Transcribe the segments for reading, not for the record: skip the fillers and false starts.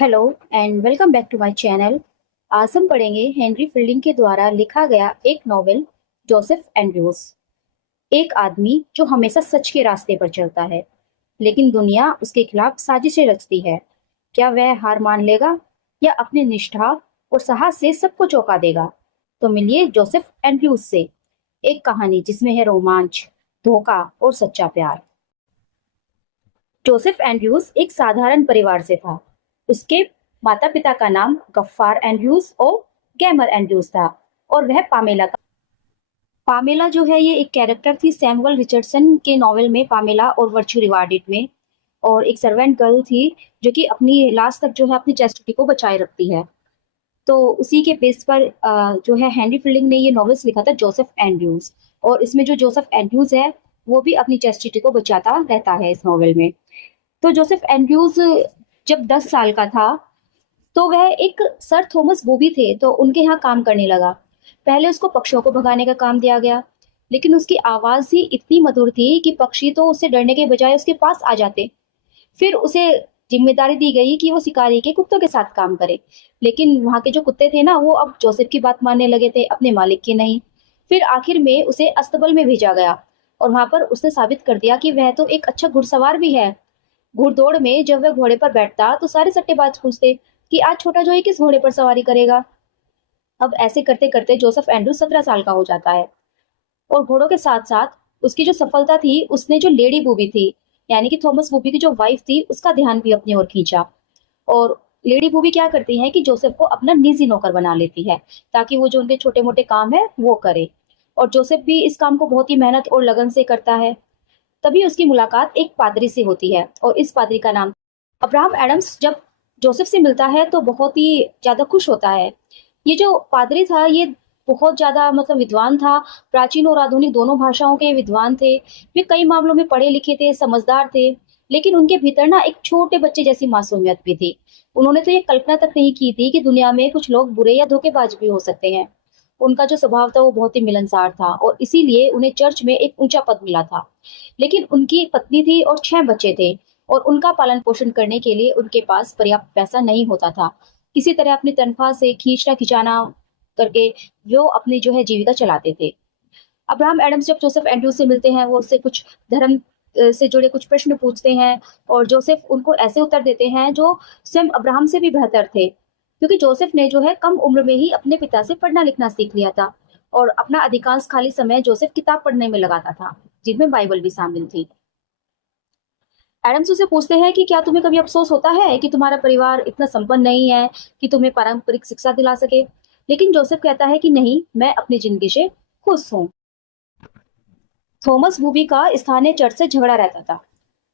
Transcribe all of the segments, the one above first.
Hello and welcome back to my channel. आज हम पढ़ेंगे हेनरी फील्डिंग के द्वारा लिखा गया एक नॉवेल जोसेफ एंड्रयूज। एक आदमी जो हमेशा सच के रास्ते पर चलता है, लेकिन दुनिया उसके खिलाफ साजिशें रचती है। क्या वह हार मान लेगा या अपनी निष्ठा और साहस से सबको चौंका देगा? तो मिलिए जोसेफ एंड्रयूज से, एक कहानी जिसमें है रोमांच, धोखा और सच्चा प्यार। जोसेफ एंड्रयूज एक साधारण परिवार से था। उसके माता पिता का नाम गफ्फार एंड्रयूज और गैमर एंड्रयूज था, और वह पामेला जो है ये एक कैरेक्टर थी सैमुअल रिचर्डसन के नॉवेल में, पामेला और वर्च्यू रिवार्डेड में। और एक सर्वेंट गर्ल थी जो कि अपनी लास्ट तक जो है अपनी चैस्टिटी को बचाए रखती है। तो उसी के बेस पर जो है हेनरी फील्डिंग ने ये नॉवेल्स लिखा था जोसेफ एंड्रयूज। और इसमें जो जोसेफ एंड्रयूज है वो भी अपनी चैस्टिटी को बचाता रहता है इस नॉवेल में। तो जोसेफ एंड्रयूज जब 10 साल का था तो वह एक सर थॉमस बूबी थे, तो उनके यहाँ काम करने लगा। पहले उसको पक्षियों को भगाने का काम दिया गया, लेकिन उसकी आवाज ही इतनी मधुर थी कि पक्षी तो उससे डरने के बजाय उसके पास आ जाते। फिर उसे जिम्मेदारी दी गई कि वो शिकारी के कुत्तों के साथ काम करे, लेकिन वहां के जो कुत्ते थे ना वो अब जोसेफ की बात मानने लगे थे, अपने मालिक की नहीं। फिर आखिर में उसे अस्तबल में भेजा गया, और वहां पर उसने साबित कर दिया कि वह तो एक अच्छा घुड़सवार भी है। घुड़दौड़ में जब वह घोड़े पर बैठता तो सारे सट्टेबाज पूछते कि आज छोटा जोई किस घोड़े पर सवारी करेगा। अब ऐसे करते करते जोसेफ एंड्रू 17 साल का हो जाता है। और घोड़ों के साथ साथ उसकी जो सफलता थी, उसने जो लेडी बूबी थी यानी कि थॉमस बूबी की जो वाइफ थी उसका ध्यान भी अपनी ओर खींचा। और लेडी बूबी क्या करती है कि जोसेफ को अपना निजी नौकर बना लेती है, ताकि वो जो उनके छोटे मोटे काम है वो करे। और जोसेफ भी इस काम को बहुत ही मेहनत और लगन से करता है। तभी उसकी मुलाकात एक पादरी से होती है, और इस पादरी का नाम अब्राहम एडम्स। जब जोसेफ से मिलता है तो बहुत ही ज्यादा खुश होता है। ये जो पादरी था ये बहुत ज्यादा मतलब विद्वान था, प्राचीन और आधुनिक दोनों भाषाओं के विद्वान थे। वे कई मामलों में पढ़े लिखे थे, समझदार थे, लेकिन उनके भीतर ना एक छोटे बच्चे जैसी मासूमियत भी थी। उन्होंने तो ये कल्पना तक नहीं की थी कि दुनिया में कुछ लोग बुरे या धोखेबाज भी हो सकते हैं। उनका जो स्वभाव था वो बहुत ही मिलनसार था, और इसीलिए उन्हें चर्च में एक ऊंचा पद मिला था। लेकिन उनकी एक पत्नी थी और 6 बच्चे थे, और उनका पालन पोषण करने के लिए उनके पास पर्याप्त पैसा नहीं होता था। किसी तरह अपनी तनख्वाह से खींचना खिंचाना करके वो अपनी जो है जीविका चलाते थे। अब्राहम एडम्स जब जोसेफ एंड्रयूज से मिलते हैं, वो उससे कुछ धर्म से जुड़े कुछ प्रश्न पूछते हैं, और जोसेफ उनको ऐसे उत्तर देते हैं जो स्वयं अब्राहम से भी बेहतर थे, क्योंकि जोसेफ ने जो है कम उम्र में ही अपने पिता से पढ़ना लिखना सीख लिया था। और अपना अधिकांश खाली समय जोसेफ किताब पढ़ने में लगाता था, जिनमें बाइबल भी शामिल थी। एडम्स उसे पूछते हैं कि क्या तुम्हें कभी अफसोस होता है कि तुम्हारा परिवार इतना संपन्न नहीं है कि तुम्हें पारंपरिक शिक्षा दिला सके? लेकिन जोसेफ कहता है कि नहीं, मैं अपनी जिंदगी से खुश हूँ। थॉमस बूबी का स्थानीय चर्च से झगड़ा रहता था,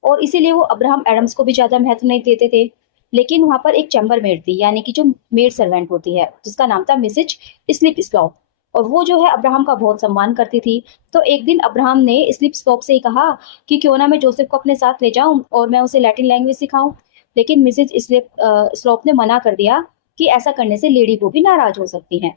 और इसीलिए वो अब्राहम एडम्स को भी ज्यादा महत्व नहीं देते थे। लेकिन वहां पर एक चैम्बर मेड थी, यानी कि जो मेड सर्वेंट होती है, जिसका नाम था मिसेज स्लिप स्लॉप, और वो जो है अब्राहम का बहुत सम्मान करती थी। तो एक दिन अब्राहम ने स्लिप स्लॉप से ही कहा कि क्यों ना मैं जोसेफ को अपने साथ ले जाऊं और मैं उसे लैटिन लैंग्वेज सिखाऊं। लेकिन मिसेज स्लिप स्लॉप ने मना कर दिया कि ऐसा करने से लेडी को भी नाराज हो सकती है।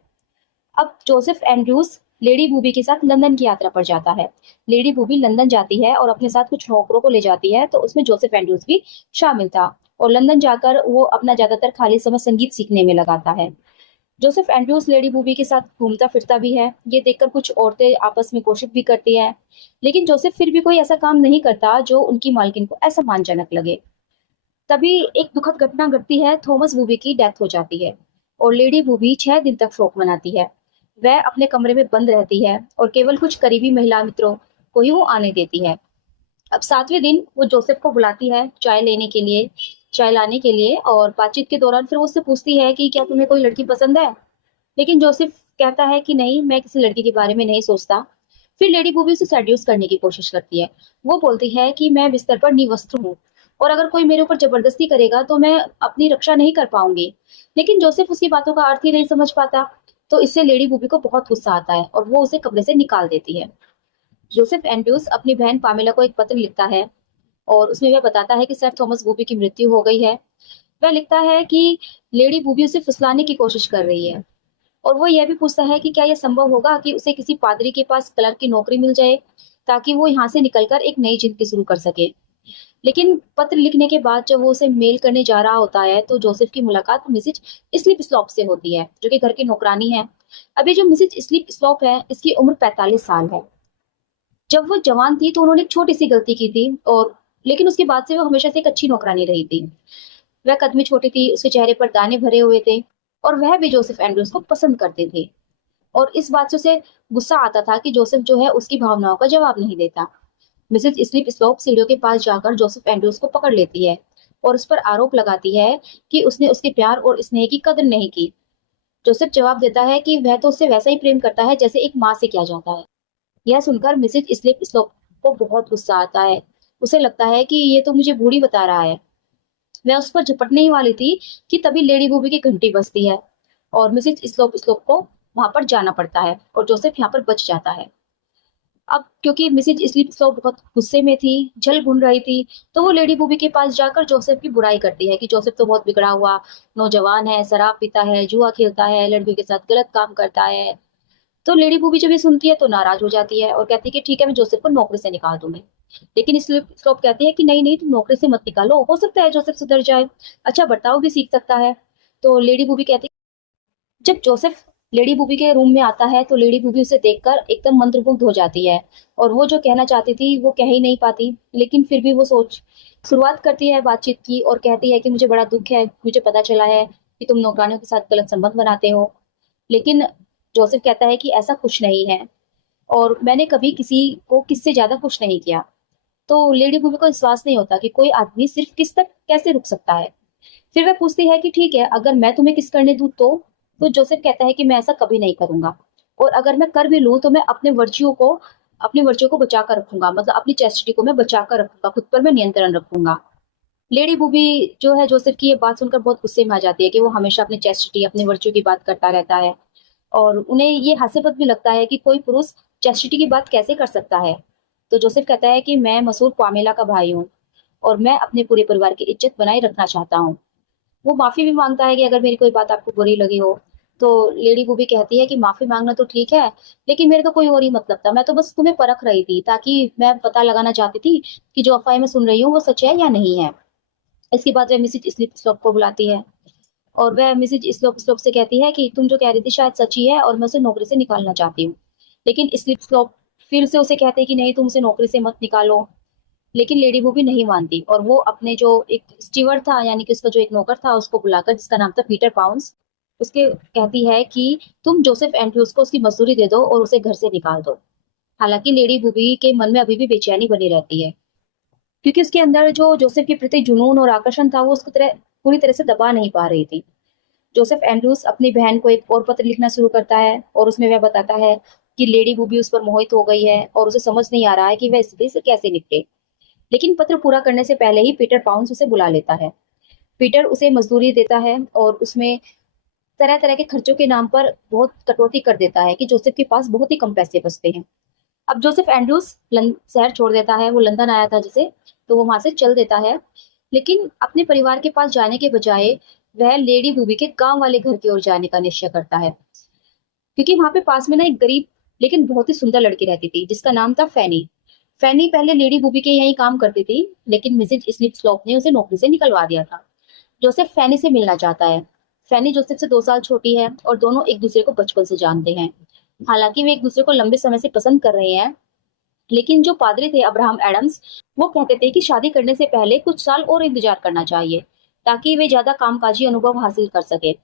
अब जोसेफ एंड्रयूज लेडी बूबी के साथ लंदन की यात्रा पर जाता है। लेडी बूबी लंदन जाती है और अपने साथ कुछ नौकरों को ले जाती है, तो उसमें जोसेफ एंड्रयूज भी शामिल था। और लंदन जाकर वो अपना ज्यादातर खाली समय संगीत सीखने में लगाता है। जोसेफ एंड्रयूज लेडी बूबी के साथ घूमता फिरता भी है। ये देखकर कुछ औरतें आपस में गॉसिप भी करती हैं, लेकिन जोसेफ फिर भी कोई ऐसा काम नहीं करता जो उनकी मालकिन को असम्मानजनक लगे। तभी एक दुखद घटना घटती है, थॉमस बूबी की डेथ हो जाती है, और लेडी बूबी 6 दिन तक शोक मनाती है। वह अपने कमरे में बंद रहती है और केवल कुछ करीबी महिला मित्रों को ही वो आने देती है। अब 7वें दिन वो जोसेफ को बुलाती है चाय लेने के लिए, चाय लाने के लिए, और बातचीत के दौरान फिर वो उससे पूछती है कि क्या तुम्हें कोई लड़की पसंद है? लेकिन जोसेफ कहता है कि नहीं, मैं किसी लड़की के बारे में नहीं सोचता। फिर लेडी बूबी उसे सेड्यूस करने की कोशिश करती है। वो बोलती है कि मैं बिस्तर पर निवस्त्र हूँ, और अगर कोई मेरे ऊपर जबरदस्ती करेगा तो मैं अपनी रक्षा नहीं कर पाऊंगी। लेकिन जोसेफ उसकी बातों का अर्थ ही नहीं समझ पाता। तो इससे लेडी बूबी को बहुत गुस्सा आता है, और वो उसे कमरे से निकाल देती है। जोसेफ एंड्रयूज अपनी बहन पामेला को एक पत्र लिखता है, और उसमें वह बताता है कि सर थॉमस बूबी की मृत्यु हो गई है। वह लिखता है कि लेडी बूबी उसे फुसलाने की कोशिश कर रही है, और वो यह भी पूछता है कि क्या यह संभव होगा कि उसे किसी पादरी के पास क्लर्क की नौकरी मिल जाए, ताकि वो यहाँ से निकलकर एक नई जिंदगी शुरू कर सके। लेकिन पत्र लिखने के बाद जब वो उसे मेल करने जा रहा होता है तो जोसेफ की मुलाकात मिसेज स्लीप स्लॉप से होती है, जो कि घर की नौकरानी है। अभी जो मिसेज स्लीप स्लॉप है, इसकी उम्र 45 साल है। जब वो जवान थी तो उन्होंने एक छोटी सी गलती की थी, और लेकिन उसके बाद से वो हमेशा से एक अच्छी नौकरानी रही थी। वह कद में छोटी थी, उसके चेहरे पर दाने भरे हुए थे, और वह भी जोसेफ एंड्रूज को पसंद करते थे। और इस बात से उसे गुस्सा आता था कि जोसेफ जो है उसकी भावनाओं का जवाब नहीं देता। मिसेज स्लीप स्लोप सीढ़ियों के पास जाकर जोसेफ एंड्रूज को पकड़ लेती है और उस पर आरोप लगाती है कि उसने उसके प्यार और स्नेह की कदर नहीं की। जोसेफ जवाब देता है कि वह तो उससे वैसा ही प्रेम करता है जैसे एक माँ से किया जाता है। यह सुनकर मिसेज स्लीप स्लोप को बहुत गुस्सा आता है। उसे लगता है कि ये तो मुझे बूढ़ी बता रहा है। वह उस पर झपटने ही वाली थी कि तभी लेडी बूबी की घंटी बजती है और मिसेज स्लोप स्लोप को वहां पर जाना पड़ता है और जोसेफ यहाँ पर बच जाता है। अब क्योंकि मिसेज स्लीप स्लो बहुत गुस्से में थी, जल भुन रही थी, तो वो लेडी बूबी के पास जाकर जोसेफ की बुराई करती है कि जोसेफ तो बहुत बिगड़ा हुआ नौजवान है, शराब पीता है, जुआ खेलता है, लड़कियों के साथ गलत काम करता है। तो लेडी बूबी जब ये सुनती है तो नाराज हो जाती है और कहती है कि ठीक है, मैं जोसेफ को नौकरी से निकाल दूंगी। लेकिन स्लीप स्लोप कहती है कि नहीं नहीं, तुम नौकरी से मत निकालो, हो सकता है जोसेफ सुधर जाए, अच्छा बर्ताव भी सीख सकता है। तो लेडी बूबी कहती है, जब जोसेफ लेडी बूबी के रूम में आता है तो लेडी बूबी उसे देखकर एकदम मंत्रमुग्ध हो जाती है, और वो जो कहना चाहती थी वो कह ही नहीं पाती, लेकिन फिर भी वो सोच शुरुआत करती है बातचीत की और कहती है कि मुझे बड़ा दुख है, मुझे पता चला है कि तुम नौकरानियों के साथ गलत संबंध बनाते हो। लेकिन जोसेफ कहता है कि ऐसा कुछ नहीं है, और मैंने कभी किसी को किससे ज्यादा खुश नहीं किया। तो लेडी बूबी को विश्वास नहीं होता कि कोई आदमी सिर्फ किस तक कैसे रुक सकता है। फिर वह पूछती है कि ठीक है, अगर मैं तुम्हें किस करने दूं तो जोसेफ कहता है कि मैं ऐसा कभी नहीं करूंगा, और अगर मैं कर भी लूं तो मैं अपने वर्च्यू को बचा कर रखूंगा, मतलब अपनी चेस्टिटी को मैं बचा कर रखूंगा, खुद पर मैं नियंत्रण रखूंगा। लेडी बूबी जो है जोसेफ की ये बात सुनकर बहुत गुस्से में आ जाती है कि वो हमेशा अपनी चेस्टिटी अपने वर्च्यू की बात करता रहता है, और उन्हें ये हास्यास्पद भी लगता है कि कोई पुरुष चेस्टिटी की बात कैसे कर सकता है। तो जोसेफ कहता है कि मैं मसूर पामेला का भाई हूँ और मैं अपने पूरे परिवार की इज्जत बनाए रखना चाहता हूँ। वो माफी भी मांगता है कि अगर मेरी कोई बात आपको बुरी लगी हो। तो लेडी बूबी कहती है कि माफी मांगना तो ठीक है, लेकिन मेरे तो कोई और ही मतलब था, मैं तो बस तुम्हें परख रही थी ताकि मैं पता लगाना चाहती थी कि जो अफवाहें मैं सुन रही हूँ वो सच है या नहीं है। इसके बाद वह मिसेज स्लीप स्लोप को बुलाती है और वह मिसेज स्लोप स्लोप से कहती है कि तुम जो कह रही थी शायद सच ही है और मैं उसे नौकरी से निकालना चाहती हूँ। लेकिन स्लीप स्लोप फिर से उसे कहते हैं कि नहीं, तुम उसे नौकरी से मत निकालो। लेकिन लेडी वो भी नहीं मानती, और वो अपने जो एक स्टीवर्ड था, यानी कि उसका जो एक नौकर था, उसको बुलाकर, जिसका नाम था पीटर पाउंस, उसके कहती है कि तुम जोसेफ एंड्रूज को उसकी मजदूरी दे दो और उसे घर से निकाल दो। हालांकि लेडी बुबी के मन में अभी भी बेचैनी बनी रहती है, क्योंकि उसके अंदर जो जोसेफ के प्रति जुनून और आकर्षण था वो उसको पूरी तरह से दबा नहीं पा रही थी। जोसेफ एंड्रूज अपनी बहन को एक और पत्र लिखना शुरू करता है और उसमें वह बताता है कि लेडी बुबी उस पर मोहित हो गई है और उसे समझ नहीं आ रहा है कि वह स्थिति से कैसे निपटे। लेकिन पत्र पूरा करने से पहले ही पीटर पाउंस उसे बुला लेता है। पीटर उसे मजदूरी देता है और उसमें तरह तरह के खर्चों के नाम पर बहुत कटौती कर देता है कि जोसेफ के पास बहुत ही कम पैसे बचते हैं। अब जोसेफ एंड्रूज शहर छोड़ देता है, वो लंदन आया था जिसे, तो वो वहां से चल देता है। लेकिन अपने परिवार के पास जाने के बजाय वह लेडी बूबी के गांव वाले घर की ओर जाने का निश्चय करता है, क्योंकि वहां पे पास में ना एक गरीब लेकिन बहुत ही सुंदर लड़की रहती थी जिसका नाम था फैनी। फैनी पहले लेडी बूबी के यहीं काम करती थी, लेकिन मिसेज स्लिप स्लॉप ने उसे नौकरी से निकलवा दिया था। जोसेफ फैनी से मिलना चाहता है। फैनी जोसेफ से 2 साल छोटी है और दोनों एक दूसरे को बचपन से जानते हैं। हालांकि वे एक दूसरे को लंबे समय से पसंद कर रहे हैं, लेकिन जो पादरी थे अब्राहम एडम्स, वो कहते थे कि शादी करने से पहले कुछ साल और इंतजार करना चाहिए ताकि वे ज्यादा कामकाजी अनुभव हासिल कर सके।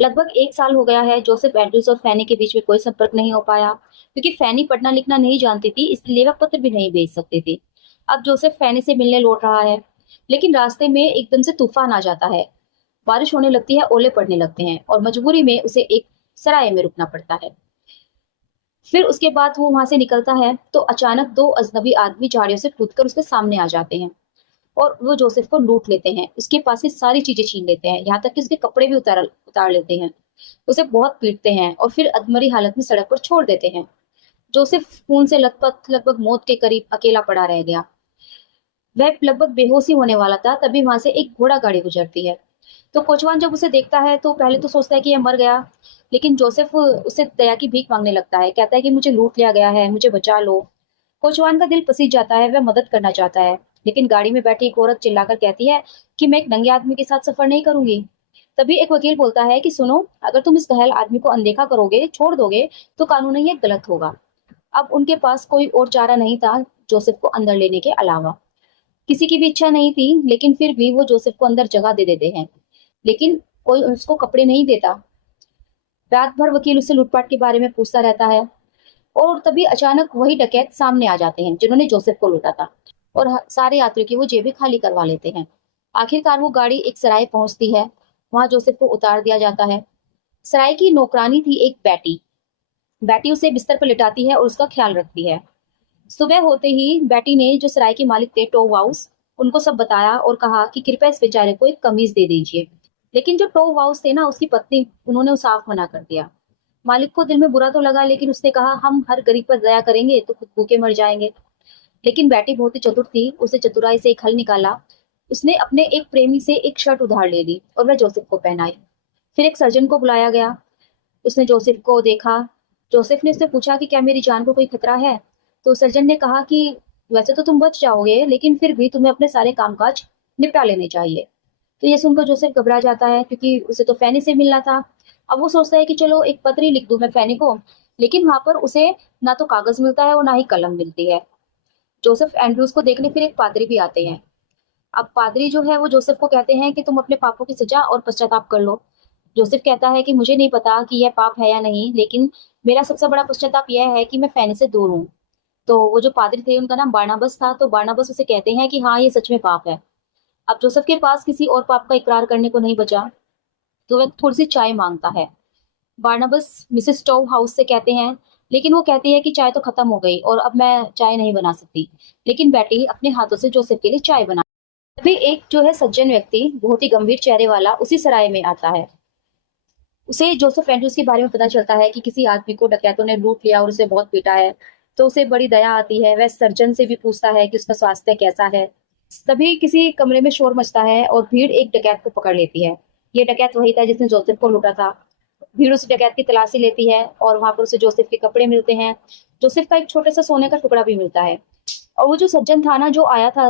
लगभग 1 साल हो गया है, जोसेफ एंड्रूज और फैनी के बीच में कोई संपर्क नहीं हो पाया, क्योंकि फैनी पढ़ना लिखना नहीं जानती थी, इसलिए वह पत्र भी नहीं भेज सकती थी। अब जोसेफ फैनी से मिलने लौट रहा है, लेकिन रास्ते में एकदम से तूफान आ जाता है। बारिश होने लगती है, ओले पड़ने लगते हैं और मजबूरी में उसे एक सराय में रुकना पड़ता है। फिर उसके बाद वो वहां से निकलता है तो अचानक 2 अजनबी आदमी झाड़ियों से कूदकर उसके सामने आ जाते हैं और वो जोसेफ को लूट लेते हैं, उसके पास की सारी चीजें छीन लेते हैं, यहाँ तक कि उसके कपड़े भी उतार उतार लेते हैं। उसे बहुत पीटते हैं और फिर अधमरी हालत में सड़क पर छोड़ देते हैं। जोसेफ खून से लथपथ लगभग मौत के करीब अकेला पड़ा रह गया। वह लगभग बेहोश ही होने वाला था, तभी वहां से एक घोड़ा गाड़ी गुजरती है। तो कोचवान जब उसे देखता है तो पहले तो सोचता है कि यह मर गया, लेकिन जोसेफ उसे दया की भीख मांगने लगता है, कहता है कि मुझे लूट लिया गया है, मुझे बचा लो। कोचवान का दिल पसीज जाता है, वह मदद करना चाहता है, लेकिन गाड़ी में बैठी एक औरत चिल्लाकर कहती है कि मैं एक नंगे आदमी के साथ सफर नहीं करूंगी। तभी एक वकील बोलता है कि सुनो, अगर तुम इस घायल आदमी को अनदेखा करोगे, छोड़ दोगे, तो कानूनन ये गलत होगा। अब उनके पास कोई और चारा नहीं था जोसेफ को अंदर लेने के अलावा। किसी की भी इच्छा नहीं थी, लेकिन फिर भी वो जोसेफ को अंदर जगह दे देते हैं। लेकिन कोई उसको कपड़े नहीं देता। रात भर वकील उससे लूटपाट के बारे में पूछता रहता है, और तभी अचानक वही डकैत सामने आ जाते हैं जिन्होंने जोसेफ को लूटा था, और सारे यात्रियों की वो जेबें खाली करवा लेते हैं। आखिरकार वो गाड़ी एक सराय पहुंचती है। वहां जोसेफ को उतार दिया जाता है। सराय की नौकरानी थी एक बैटी। बैटी उसे बिस्तर पर लिटाती है और उसका ख्याल रखती है। सुबह होते ही बैटी ने, जो सराय के मालिक थे टोव हाउस, उनको सब बताया और कहा कि कृपया इस बेचारे को एक कमीज दे दीजिए। लेकिन जो टोव हाउस थे ना, उसकी पत्नी, उन्होंने साफ मना कर दिया। मालिक को दिल में बुरा तो लगा, लेकिन उसने कहा हम हर गरीब पर दया करेंगे तो खुद भूखे मर जाएंगे। लेकिन बैटी बहुत ही चतुर थी, उसे चतुराई से एक हल निकाला। उसने अपने एक प्रेमी से एक शर्ट उधार ले ली और वह जोसेफ को पहनाई। फिर एक सर्जन को बुलाया गया। उसने जोसेफ को देखा। जोसेफ ने उससे पूछा कि क्या मेरी जान को कोई खतरा है? तो सर्जन ने कहा कि वैसे तो तुम बच जाओगे, लेकिन फिर भी तुम्हें अपने सारे कामकाज निपटा लेने चाहिए। तो ये सुनकर जोसेफ घबरा जाता है, क्योंकि उसे तो फैनी से मिलना था। अब वो सोचता है कि चलो एक पत्री लिख दूं मैं फैनी को, लेकिन वहां पर उसे ना तो कागज मिलता है और ना ही कलम मिलती है। जोसेफ एंड्रूज को देखने फिर एक पादरी भी आते हैं। अब पादरी जो है वो जोसेफ को कहते हैं कि तुम अपने पापों की सजा और पश्चाताप कर लो। जोसेफ कहता है कि मुझे नहीं पता कि यह पाप है या नहीं, लेकिन मेरा सबसे बड़ा पश्चाताप यह है कि मैं फैनी से दूर हूँ। तो वो जो पादरी थे उनका नाम बारनाबस था, तो बारनाबस उसे कहते हैं कि हाँ, ये सच में पाप है। अब जोसेफ के पास किसी और पाप का इकरार करने को नहीं बचा, तो वह थोड़ी सी चाय मांगता है। बारनाबस मिसेस टोव हाउस से कहते हैं, लेकिन वो कहती है कि चाय तो खत्म हो गई और अब मैं चाय नहीं बना सकती। लेकिन बेटी अपने हाथों से जोसेफ के लिए चाय बना। तभी एक जो है सज्जन व्यक्ति, बहुत ही गंभीर चेहरे वाला, उसी सराय में आता है। उसे जोसेफ एंड्रूज के बारे में पता चलता है कि किसी आदमी को डकैतों ने लूट लिया और उसे बहुत पीटा है। तो उसे बड़ी दया आती है। वह सर्जन से भी पूछता है कि उसका स्वास्थ्य कैसा है। तभी किसी कमरे में शोर मचता है और भीड़ एक डकैत को पकड़ लेती है। ये डकैत वही था जिसने जोसेफ को लूटा था। भीड़ उस डकैत की तलाशी लेती है और वहां पर उसे जोसेफ के कपड़े मिलते हैं। जोसेफ का एक छोटे सा सोने का टुकड़ा भी मिलता है। और वो जो सज्जन था ना, जो आया था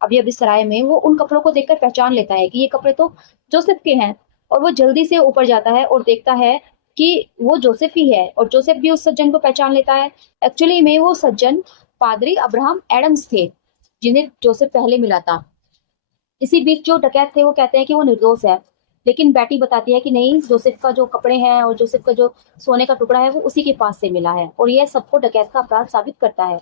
अभी अभी सराय में, वो उन कपड़ों को देखकर पहचान लेता है कि ये कपड़े तो जोसेफ के हैं। और वो जल्दी से ऊपर जाता है और देखता है कि वो जोसेफ ही है, और जोसेफ भी उस सज्जन को पहचान लेता है। एक्चुअली में वो सज्जन पादरी अब्राहम एडम्स थे, जिन्हें जोसेफ पहले मिला था। इसी बीच जो डकैत थे वो कहते हैं कि वो निर्दोष है, लेकिन बेटी बताती है कि नहीं, जोसेफ का जो कपड़े हैं और जोसेफ का जो सोने का टुकड़ा है वो उसी के पास से मिला है, और यह सबको डकैत का अपराध साबित करता है।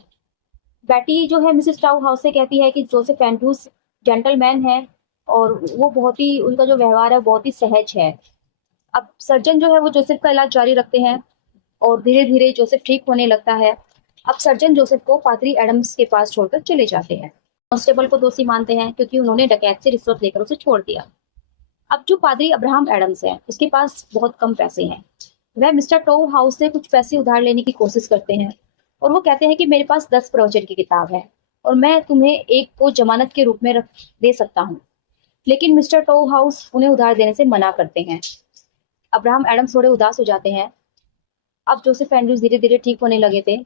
बेटी जो है मिसेस टाउ हाउस से कहती है कि जोसेफ एंड्रूज जेंटलमैन है, और वो बहुत ही, उनका जो व्यवहार है बहुत ही सहज है। अब सर्जन जो है वो जोसेफ का इलाज जारी रखते हैं, और धीरे धीरे जोसेफ ठीक होने लगता है। अब सर्जन जोसेफ को पादरी एडम्स के पास छोड़कर चले जाते हैं। कांस्टेबल को दोषी मानते हैं, क्योंकि उन्होंने डकैत से रिश्वत लेकर उसे छोड़ दिया। अब जो पादरी अब्राहम एडम्स है, उसके पास बहुत कम पैसे हैं। वह मिस्टर टोव हाउस से कुछ पैसे उधार लेने की कोशिश करते हैं, और वो कहते हैं कि मेरे पास 10 प्रवचन की किताब है और मैं तुम्हें एक को जमानत के रूप में रख दे सकता हूँ। लेकिन मिस्टर टोव हाउस उन्हें उधार देने से मना करते हैं। अब्राहम एडम्स थोड़े उदास हो जाते हैं। अब जोसेफ एंड्रूज धीरे धीरे ठीक होने लगे थे।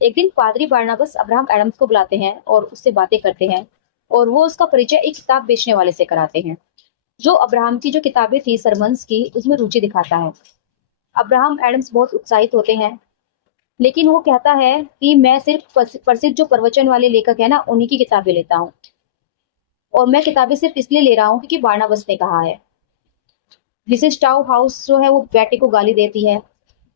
एक दिन पादरी बारनाबस अब्राहम एडम्स को बुलाते हैं और उससे बातें करते हैं, और वो उसका परिचय एक किताब बेचने वाले से कराते हैं, जो अब्राहम की जो किताबें थी सरमन्स की, उसमें रुचि दिखाता है। अब्राहम एडम्स बहुत उत्साहित होते हैं, लेकिन वो कहता है कि मैं सिर्फ प्रसिद्ध जो प्रवचन वाले लेखक है ना, उन्हीं की किताबें लेता हूँ, और मैं किताबें सिर्फ इसलिए ले रहा हूँ क्योंकि बारनाबस ने कहा है। मिसेस टाउ हाउस जो है वो बेटी को गाली देती है।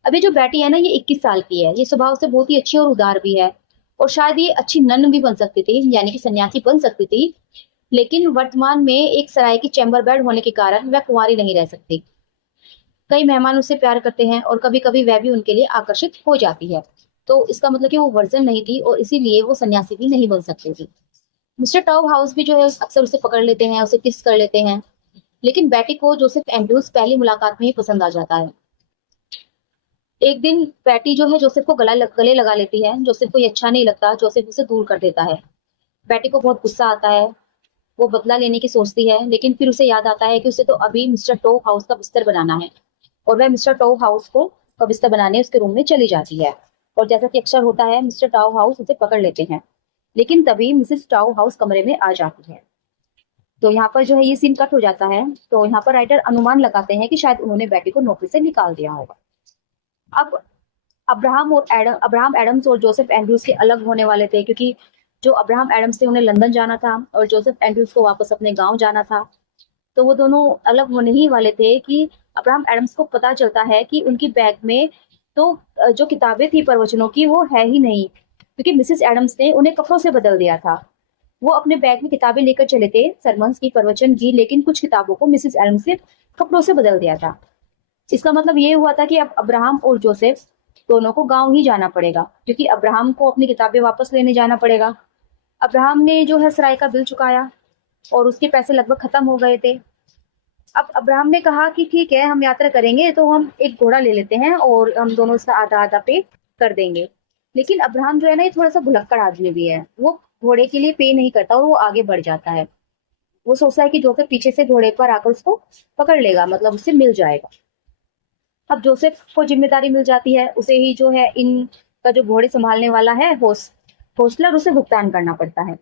अभी जो बेटी है ना, ये 21 साल की है। ये स्वभाव से बहुत ही अच्छी और उदार भी है, और शायद ये अच्छी नन भी बन सकती थी, यानी कि सन्यासी बन सकती थी। लेकिन वर्तमान में एक सराय की चैम्बर बेड होने के कारण वह कुंवारी नहीं रह सकती। कई मेहमान उससे प्यार करते हैं, और कभी कभी वह भी उनके लिए आकर्षित हो जाती है। तो इसका मतलब कि वो वर्जन नहीं थी, और इसीलिए वो सन्यासी भी नहीं बन सकती थी। मिस्टर टाउ हाउस भी जो है अक्सर उसे पकड़ लेते हैं, उसे किस कर लेते हैं। लेकिन बेटी को जोसेफ एंड्रूज पहली मुलाकात में ही पसंद आ जाता है। एक दिन बेटी जो है जोसेफ को गले लगा लेती है। जोसेफ को ये अच्छा नहीं लगता, जोसेफ उसे दूर कर देता है। बेटी को बहुत गुस्सा आता है। वो बदला लेने की सोचती है, लेकिन फिर उसे याद आता है कि उसे तो अभी मिस्टर टोव हाउस का बिस्तर बनाना है, और वह मिस्टर टोव हाउस को का बिस्तर बनाने उसके रूम में चली जाती है। और जैसा कि अक्सर होता है, मिस्टर टोव हाउस उसे पकड़ लेते हैं। लेकिन तभी मिसेस टाउ हाउस कमरे में आ जाती है। तो यहाँ पर जो है ये सीन कट हो जाता है। तो यहाँ पर राइटर अनुमान लगाते हैं कि शायद उन्होंने बेटी को नौकरी से निकाल दिया होगा। अब अब्राहम एडम्स और जोसेफ एंड्रूज के अलग होने वाले थे, क्योंकि जो अब्राहम एडम्स थे उन्हें लंदन जाना था और जोसेफ एंड्रूज को वापस अपने गांव जाना था। तो वो दोनों अलग होने ही वाले थे कि अब्राहम एडम्स को पता चलता है कि उनकी बैग में तो जो किताबें थी प्रवचनों की वो है ही नहीं, क्योंकि मिसेस एडम्स ने उन्हें कपड़ों से बदल दिया था। वो अपने बैग में किताबें लेकर चले थे, सरमन्स की, प्रवचन की, लेकिन कुछ किताबों को मिसेस एडम्स ने कपड़ों से बदल दिया था। इसका मतलब ये हुआ था कि अब अब्राहम और जोसेफ दोनों को गांव ही जाना पड़ेगा, क्योंकि अब्राहम को अपनी किताबें वापस लेने जाना पड़ेगा। अब्राहम ने जो है सराय का बिल चुकाया और उसके पैसे लगभग खत्म हो गए थे। अब अब्राहम ने कहा कि ठीक है, हम यात्रा करेंगे तो हम एक घोड़ा ले लेते हैं और हम दोनों इसका आधा आधा पे कर देंगे। लेकिन अब्राहम जो है ना, ये थोड़ा सा भुलक्कड़ आदमी भी है। वो घोड़े के लिए पे नहीं करता और वो आगे बढ़ जाता है। वो सोचता है कि जोसेफ पीछे से घोड़े पर आकर उसको पकड़ लेगा, मतलब उससे मिल जाएगा। अब जोसेफ को जिम्मेदारी मिल जाती है, उसे ही जो है इनका जो घोड़े संभालने वाला है होस्टलर, उसे भुगतान करना पड़ता है।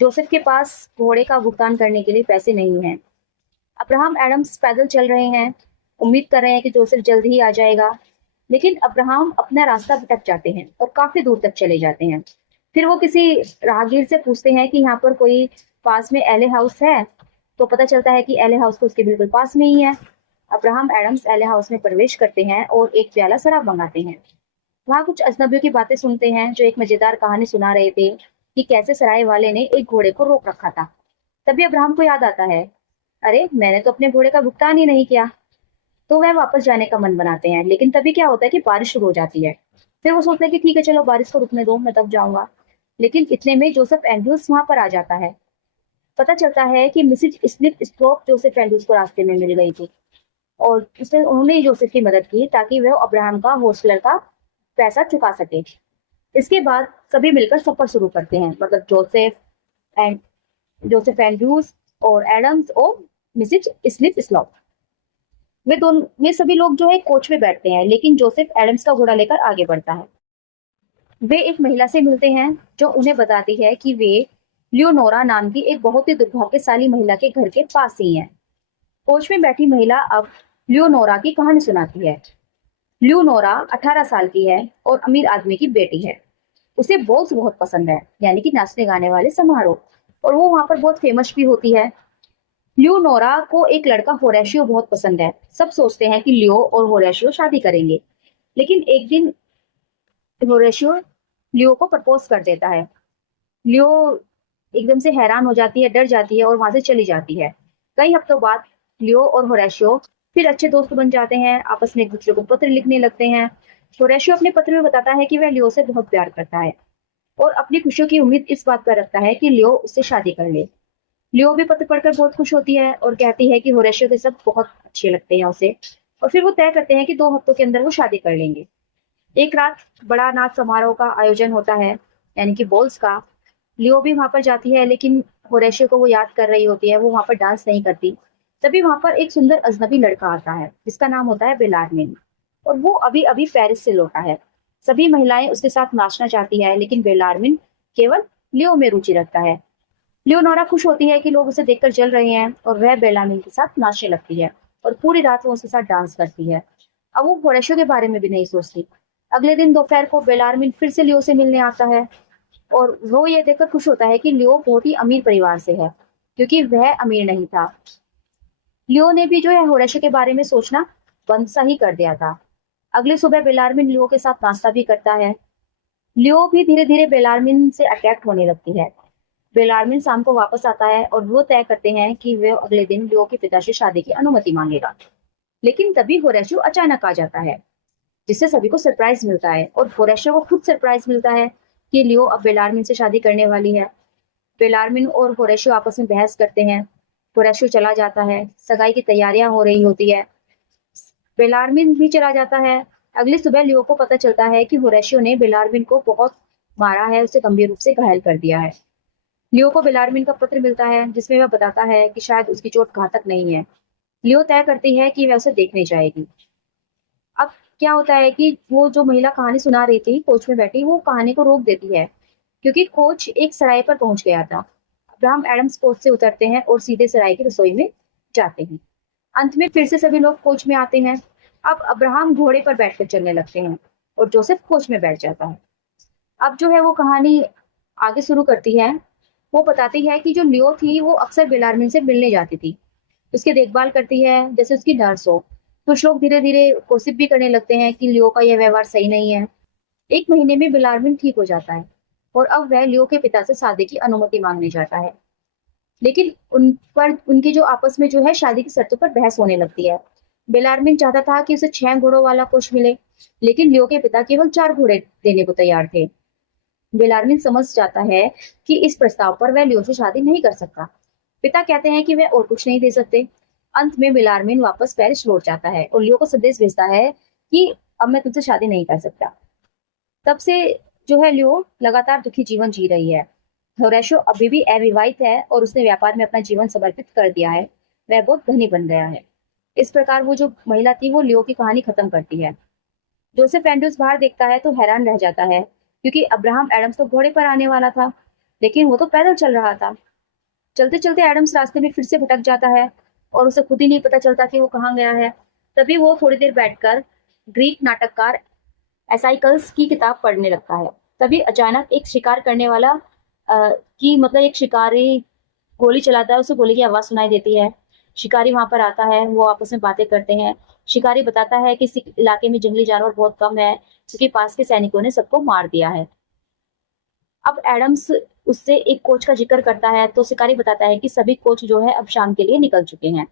जोसेफ के पास घोड़े का भुगतान करने के लिए पैसे नहीं है। अब्राहम एडम्स पैदल चल रहे हैं, उम्मीद कर रहे हैं कि जोसेफ जल्द ही आ जाएगा। लेकिन अब्राहम अपना रास्ता भटक जाते हैं और काफी दूर तक चले जाते हैं। फिर वो किसी राहगीर से पूछते हैं कि यहाँ पर कोई पास में एले हाउस है। तो पता चलता है कि एले हाउस तो उसके बिल्कुल पास में ही है। अब्राहम एडम्स एले हाउस में प्रवेश करते हैं और एक प्याला शराब मंगाते हैं। वहाँ कुछ अजनबियों की बातें सुनते हैं जो एक मजेदार कहानी सुना रहे थे कि कैसे सराय वाले ने एक घोड़े को रोक रखा था। तभी अब्राहम को याद आता है, अरे मैंने तो अपने घोड़े का भुगतान ही नहीं किया। तो वह वापस जाने का मन बनाते हैं, लेकिन तभी क्या होता है कि बारिश शुरू हो जाती है। फिर वो सोचते हैं कि ठीक है, चलो बारिश को रुकने दो, मैं तब जाऊंगा। लेकिन इतने में जोसेफ एंड्रूज वहां पर आ जाता है। पता चलता है कि Mrs Smith stroke Joseph Andrews को रास्ते में मिल गई थी और उन्होंने ही जोसेफ की मदद की ताकि वह अब्राहम का हॉस्टलर का पैसा चुका सके। इसके बाद सभी मिलकर सफर शुरू करते हैं, मतलब एंड जोसेफ एंड्रूज और एडम्स और मिसिज स्मिथ स्लॉप। वे सभी लोग जो है कोच में बैठते हैं, लेकिन जोसेफ एडम्स का घोड़ा लेकर आगे बढ़ता है। वे एक महिला से मिलते हैं जो उन्हें बताती है कि वे लियोनोरा नाम की एक बहुत ही दुर्भाग्यशाली महिला के घर के पास ही हैं। कोच में बैठी महिला अब लियोनोरा की कहानी सुनाती है। लियोनोरा 18 साल की है और अमीर आदमी की बेटी है। उसे बॉल्स बहुत पसंद है, यानी कि नाचने गाने वाले समारोह, और वो वहां पर बहुत फेमस भी होती है। लियोनोरा को एक लड़का होरेशियो बहुत पसंद है। सब सोचते हैं कि लियो और होरेशियो शादी करेंगे, लेकिन एक दिन होरेशियो लियो को प्रपोज कर देता है। लियो एकदम से हैरान हो जाती है, डर जाती है और वहां से चली जाती है। कई हफ्तों बाद लियो और होरेशियो फिर अच्छे दोस्त बन जाते हैं, आपस में एक दूसरे को पत्र लिखने लगते हैं। होरेशियो अपने पत्र में बताता है कि वह लियो से बहुत प्यार करता है और अपनी खुशियों की उम्मीद इस बात पर रखता है कि लियो उससे शादी कर ले। लियो भी पत्र पढ़कर बहुत खुश होती है और कहती है कि होरेशियो के सब बहुत अच्छे लगते हैं उसे, और फिर वो तय करते हैं कि 2 हफ्तों के अंदर वो शादी कर लेंगे। एक रात बड़ा नाच समारोह का आयोजन होता है, यानी कि बॉल्स का। लियो भी वहां पर जाती है, लेकिन होरेशियो को वो याद कर रही होती है, वो वहां पर डांस नहीं करती। तभी वहां पर एक सुंदर अजनबी लड़का आता है जिसका नाम होता है बेलार्मिन, और वो अभी अभी पेरिस से लौटा है। सभी महिलाएं उसके साथ नाचना चाहती है, लेकिन बेलार्मिन केवल लियो में रुचि रखता है। लियोनोरा खुश होती है कि लोग उसे देखकर जल रहे हैं और वह बेलार्मिन के साथ नाचने लगती है और पूरी रात वो उसके साथ डांस करती है। अब वो होरेशियो के बारे में भी नहीं सोचती। अगले दिन दोपहर को बेलार्मिन फिर से लियो से मिलने आता है और वो ये देखकर खुश होता है कि लियो बहुत ही अमीर परिवार से है, क्योंकि वह अमीर नहीं था। लियो ने भी जो है होरेशियो के बारे में सोचना बंद सा ही कर दिया था। अगली सुबह बेलार्मिन लियो के साथ नाश्ता भी करता है। लियो भी धीरे धीरे बेलार्मिन से अट्रैक्ट होने लगती है। बेलार्मिन शाम को वापस आता है और वो तय करते हैं कि वे अगले दिन लियो के पिता से शादी की अनुमति मांगेगा। लेकिन तभी होरेशियो अचानक आ जाता है, जिससे सभी को सरप्राइज मिलता है, और होरेशियो को खुद सरप्राइज मिलता है कि लियो अब बेलार्मिन से शादी करने वाली है। बेलार्मिन और होरेशियो आपस में बहस करते हैं। होरेशियो चला जाता है, सगाई की तैयारियां हो रही होती है। बेलार्मिन भी चला जाता है। अगली सुबह लियो को पता चलता है कि होरेशियो ने बेलार्मिन को बहुत मारा है, उसे गंभीर रूप से घायल कर दिया है। लियो को बेलार्मिन का पत्र मिलता है जिसमें वह बताता है कि शायद उसकी चोट घातक नहीं है। लियो तय करती है कि वह उसे देखने जाएगी। अब क्या होता है कि वो जो महिला कहानी सुना रही थी कोच में बैठी, वो कहानी को रोक देती है, क्योंकि कोच एक सराय पर पहुंच गया था। अब्राहम एडम्स कोच से उतरते हैं और सीधे सराय की रसोई में जाते हैं। अंत में फिर से सभी लोग कोच में आते हैं। अब अब्राहम घोड़े पर बैठकर चलने लगते हैं और जोसेफ कोच में बैठ जाता है। अब जो है वो कहानी आगे शुरू करती है। वो बताती है कि जो लियो थी वो अक्सर बेलार्मिन से मिलने जाती थी, उसकी देखभाल करती है जैसे उसकी नर्स हो। कुछ लोग धीरे धीरे कोशिश भी करने लगते हैं कि लियो का यह व्यवहार सही नहीं है। एक महीने में बेलार्मिन ठीक हो जाता है और अब वह लियो के पिता से शादी की अनुमति मांगने जाता है। लेकिन उन पर उनकी जो आपस में जो है शादी की शर्तों पर बहस होने लगती है। बेलार्मिन चाहता था कि उसे 6 घोड़ों वाला कोच मिले, लेकिन लियो के पिता केवल 4 घोड़े देने को तैयार थे। बेलार्मिन समझ जाता है कि इस प्रस्ताव पर वह लियो से शादी नहीं कर सकता। पिता कहते हैं कि वह और कुछ नहीं दे सकते। अंत में बेलार्मिन वापस पेरिस लौट जाता है और लियो को संदेश भेजता है कि अब मैं तुमसे शादी नहीं कर सकता। तब से जो है लियो लगातार दुखी जीवन जी रही है। होरेशो अभी भी अविवाहित है और उसने व्यापार में अपना जीवन समर्पित कर दिया है। वह बहुत धनी बन गया है। इस प्रकार वो जो महिला थी वो लियो की कहानी खत्म करती है। जोसेफ एंड्रूज बाहर देखता है तो हैरान रह जाता है, क्योंकि अब्राहम एडम्स तो घोड़े पर आने वाला था, लेकिन वो तो पैदल चल रहा था। चलते चलते एडम्स रास्ते में फिर से भटक जाता है और उसे खुद ही नहीं पता चलता कि वो कहाँ गया है। तभी वो थोड़ी देर बैठकर ग्रीक नाटककार एसाइकल्स की किताब पढ़ने लगता है। तभी अचानक एक शिकार करने वाला एक शिकारी गोली चलाता है, उसे गोली की आवाज सुनाई देती है। शिकारी वहां पर आता है, वो आपस में बातें करते हैं। शिकारी बताता है कि इस इलाके में जंगली जानवर बहुत कम है क्योंकि पास के सैनिकों ने सबको मार दिया है। अब एडम्स उससे एक कोच का जिक्र करता है तो शिकारी बताता है कि सभी कोच जो है अब शाम के लिए निकल चुके हैं।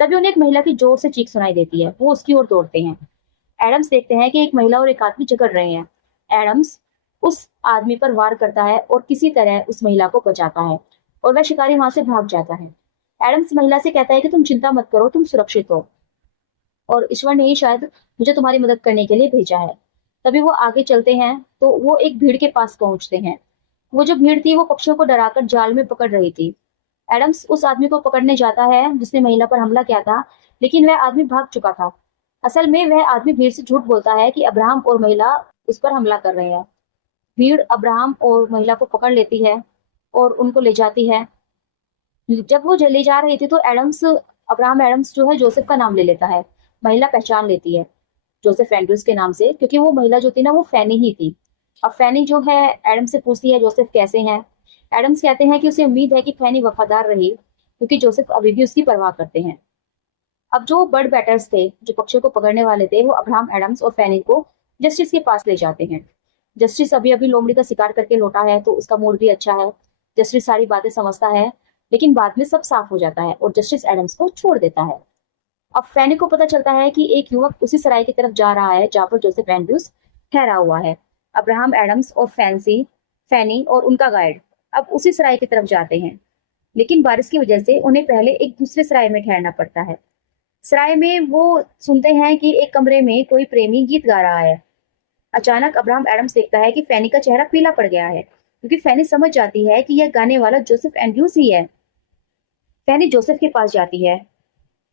तभी उन्हें एक महिला की जोर से चीख सुनाई देती है। वो उसकी ओर दौड़ते हैं। एडम्स देखते हैं कि एक महिला और एक आदमी झगड़ रहे हैं। एडम्स उस आदमी पर वार करता है और किसी तरह उस महिला को बचाता है और वह शिकारी वहां से भाग जाता है। एडम्स महिला से कहता है कि तुम चिंता मत करो, तुम सुरक्षित हो और ईश्वर ने ही शायद मुझे तुम्हारी मदद करने के लिए भेजा है। तभी वो आगे चलते हैं तो वो एक भीड़ के पास पहुंचते हैं। वो जो भीड़ थी वो पक्षियों को डराकर जाल में पकड़ रही थी। एडम्स उस आदमी को पकड़ने जाता है जिसने महिला पर हमला किया था, लेकिन वह आदमी भाग चुका था। असल में वह आदमी भीड़ से झूठ बोलता है कि अब्राहम और महिला उस पर हमला कर रहे हैं। भीड़ अब्राहम और महिला को पकड़ लेती है और उनको ले जाती है। जब वो ले जा रही थी तो अब्राहम एडम्स जो है जोसेफ का नाम ले लेता है। महिला पहचान लेती है जोसेफ एंड्रूज के नाम से, क्योंकि वो महिला जो थी ना वो फैनी ही थी। अब फैनी जो है एडम से पूछती है जोसेफ कैसे हैं। एडम्स कहते हैं कि उसे उम्मीद है कि फैनी वफादार रही, क्योंकि जोसेफ अभी भी उसकी परवाह करते हैं। अब जो बर्ड बैटर्स थे, जो पक्षियों को पकड़ने वाले थे, वो अब्राहम एडम्स और फैनी को जस्टिस के पास ले जाते हैं। जस्टिस अभी अभी लोमड़ी का शिकार करके लौटा है तो उसका मूड भी अच्छा है। जस्टिस सारी बातें समझता है, लेकिन बाद में सब साफ हो जाता है और जस्टिस एडम्स को छोड़ देता है। अब फैनी को पता चलता है कि एक युवक उसी सराय की तरफ जा रहा है जहाँ पर जोसेफ एंड्रूज ठहरा हुआ है। अब्राहम एडम्स और फैनी और उनका गाइड अब उसी सराय की तरफ जाते हैं, लेकिन बारिश की वजह से उन्हें पहले एक दूसरे सराय में ठहरना पड़ता है। सराय में वो सुनते हैं कि एक कमरे में कोई प्रेमी गीत गा रहा है। अचानक अब्राहम एडम्स देखता है कि फैनी का चेहरा पीला पड़ गया है, क्योंकि फैनी समझ जाती है कि यह गाने वाला जोसेफ एंड्रूज ही है। फैनी जोसेफ के पास जाती है।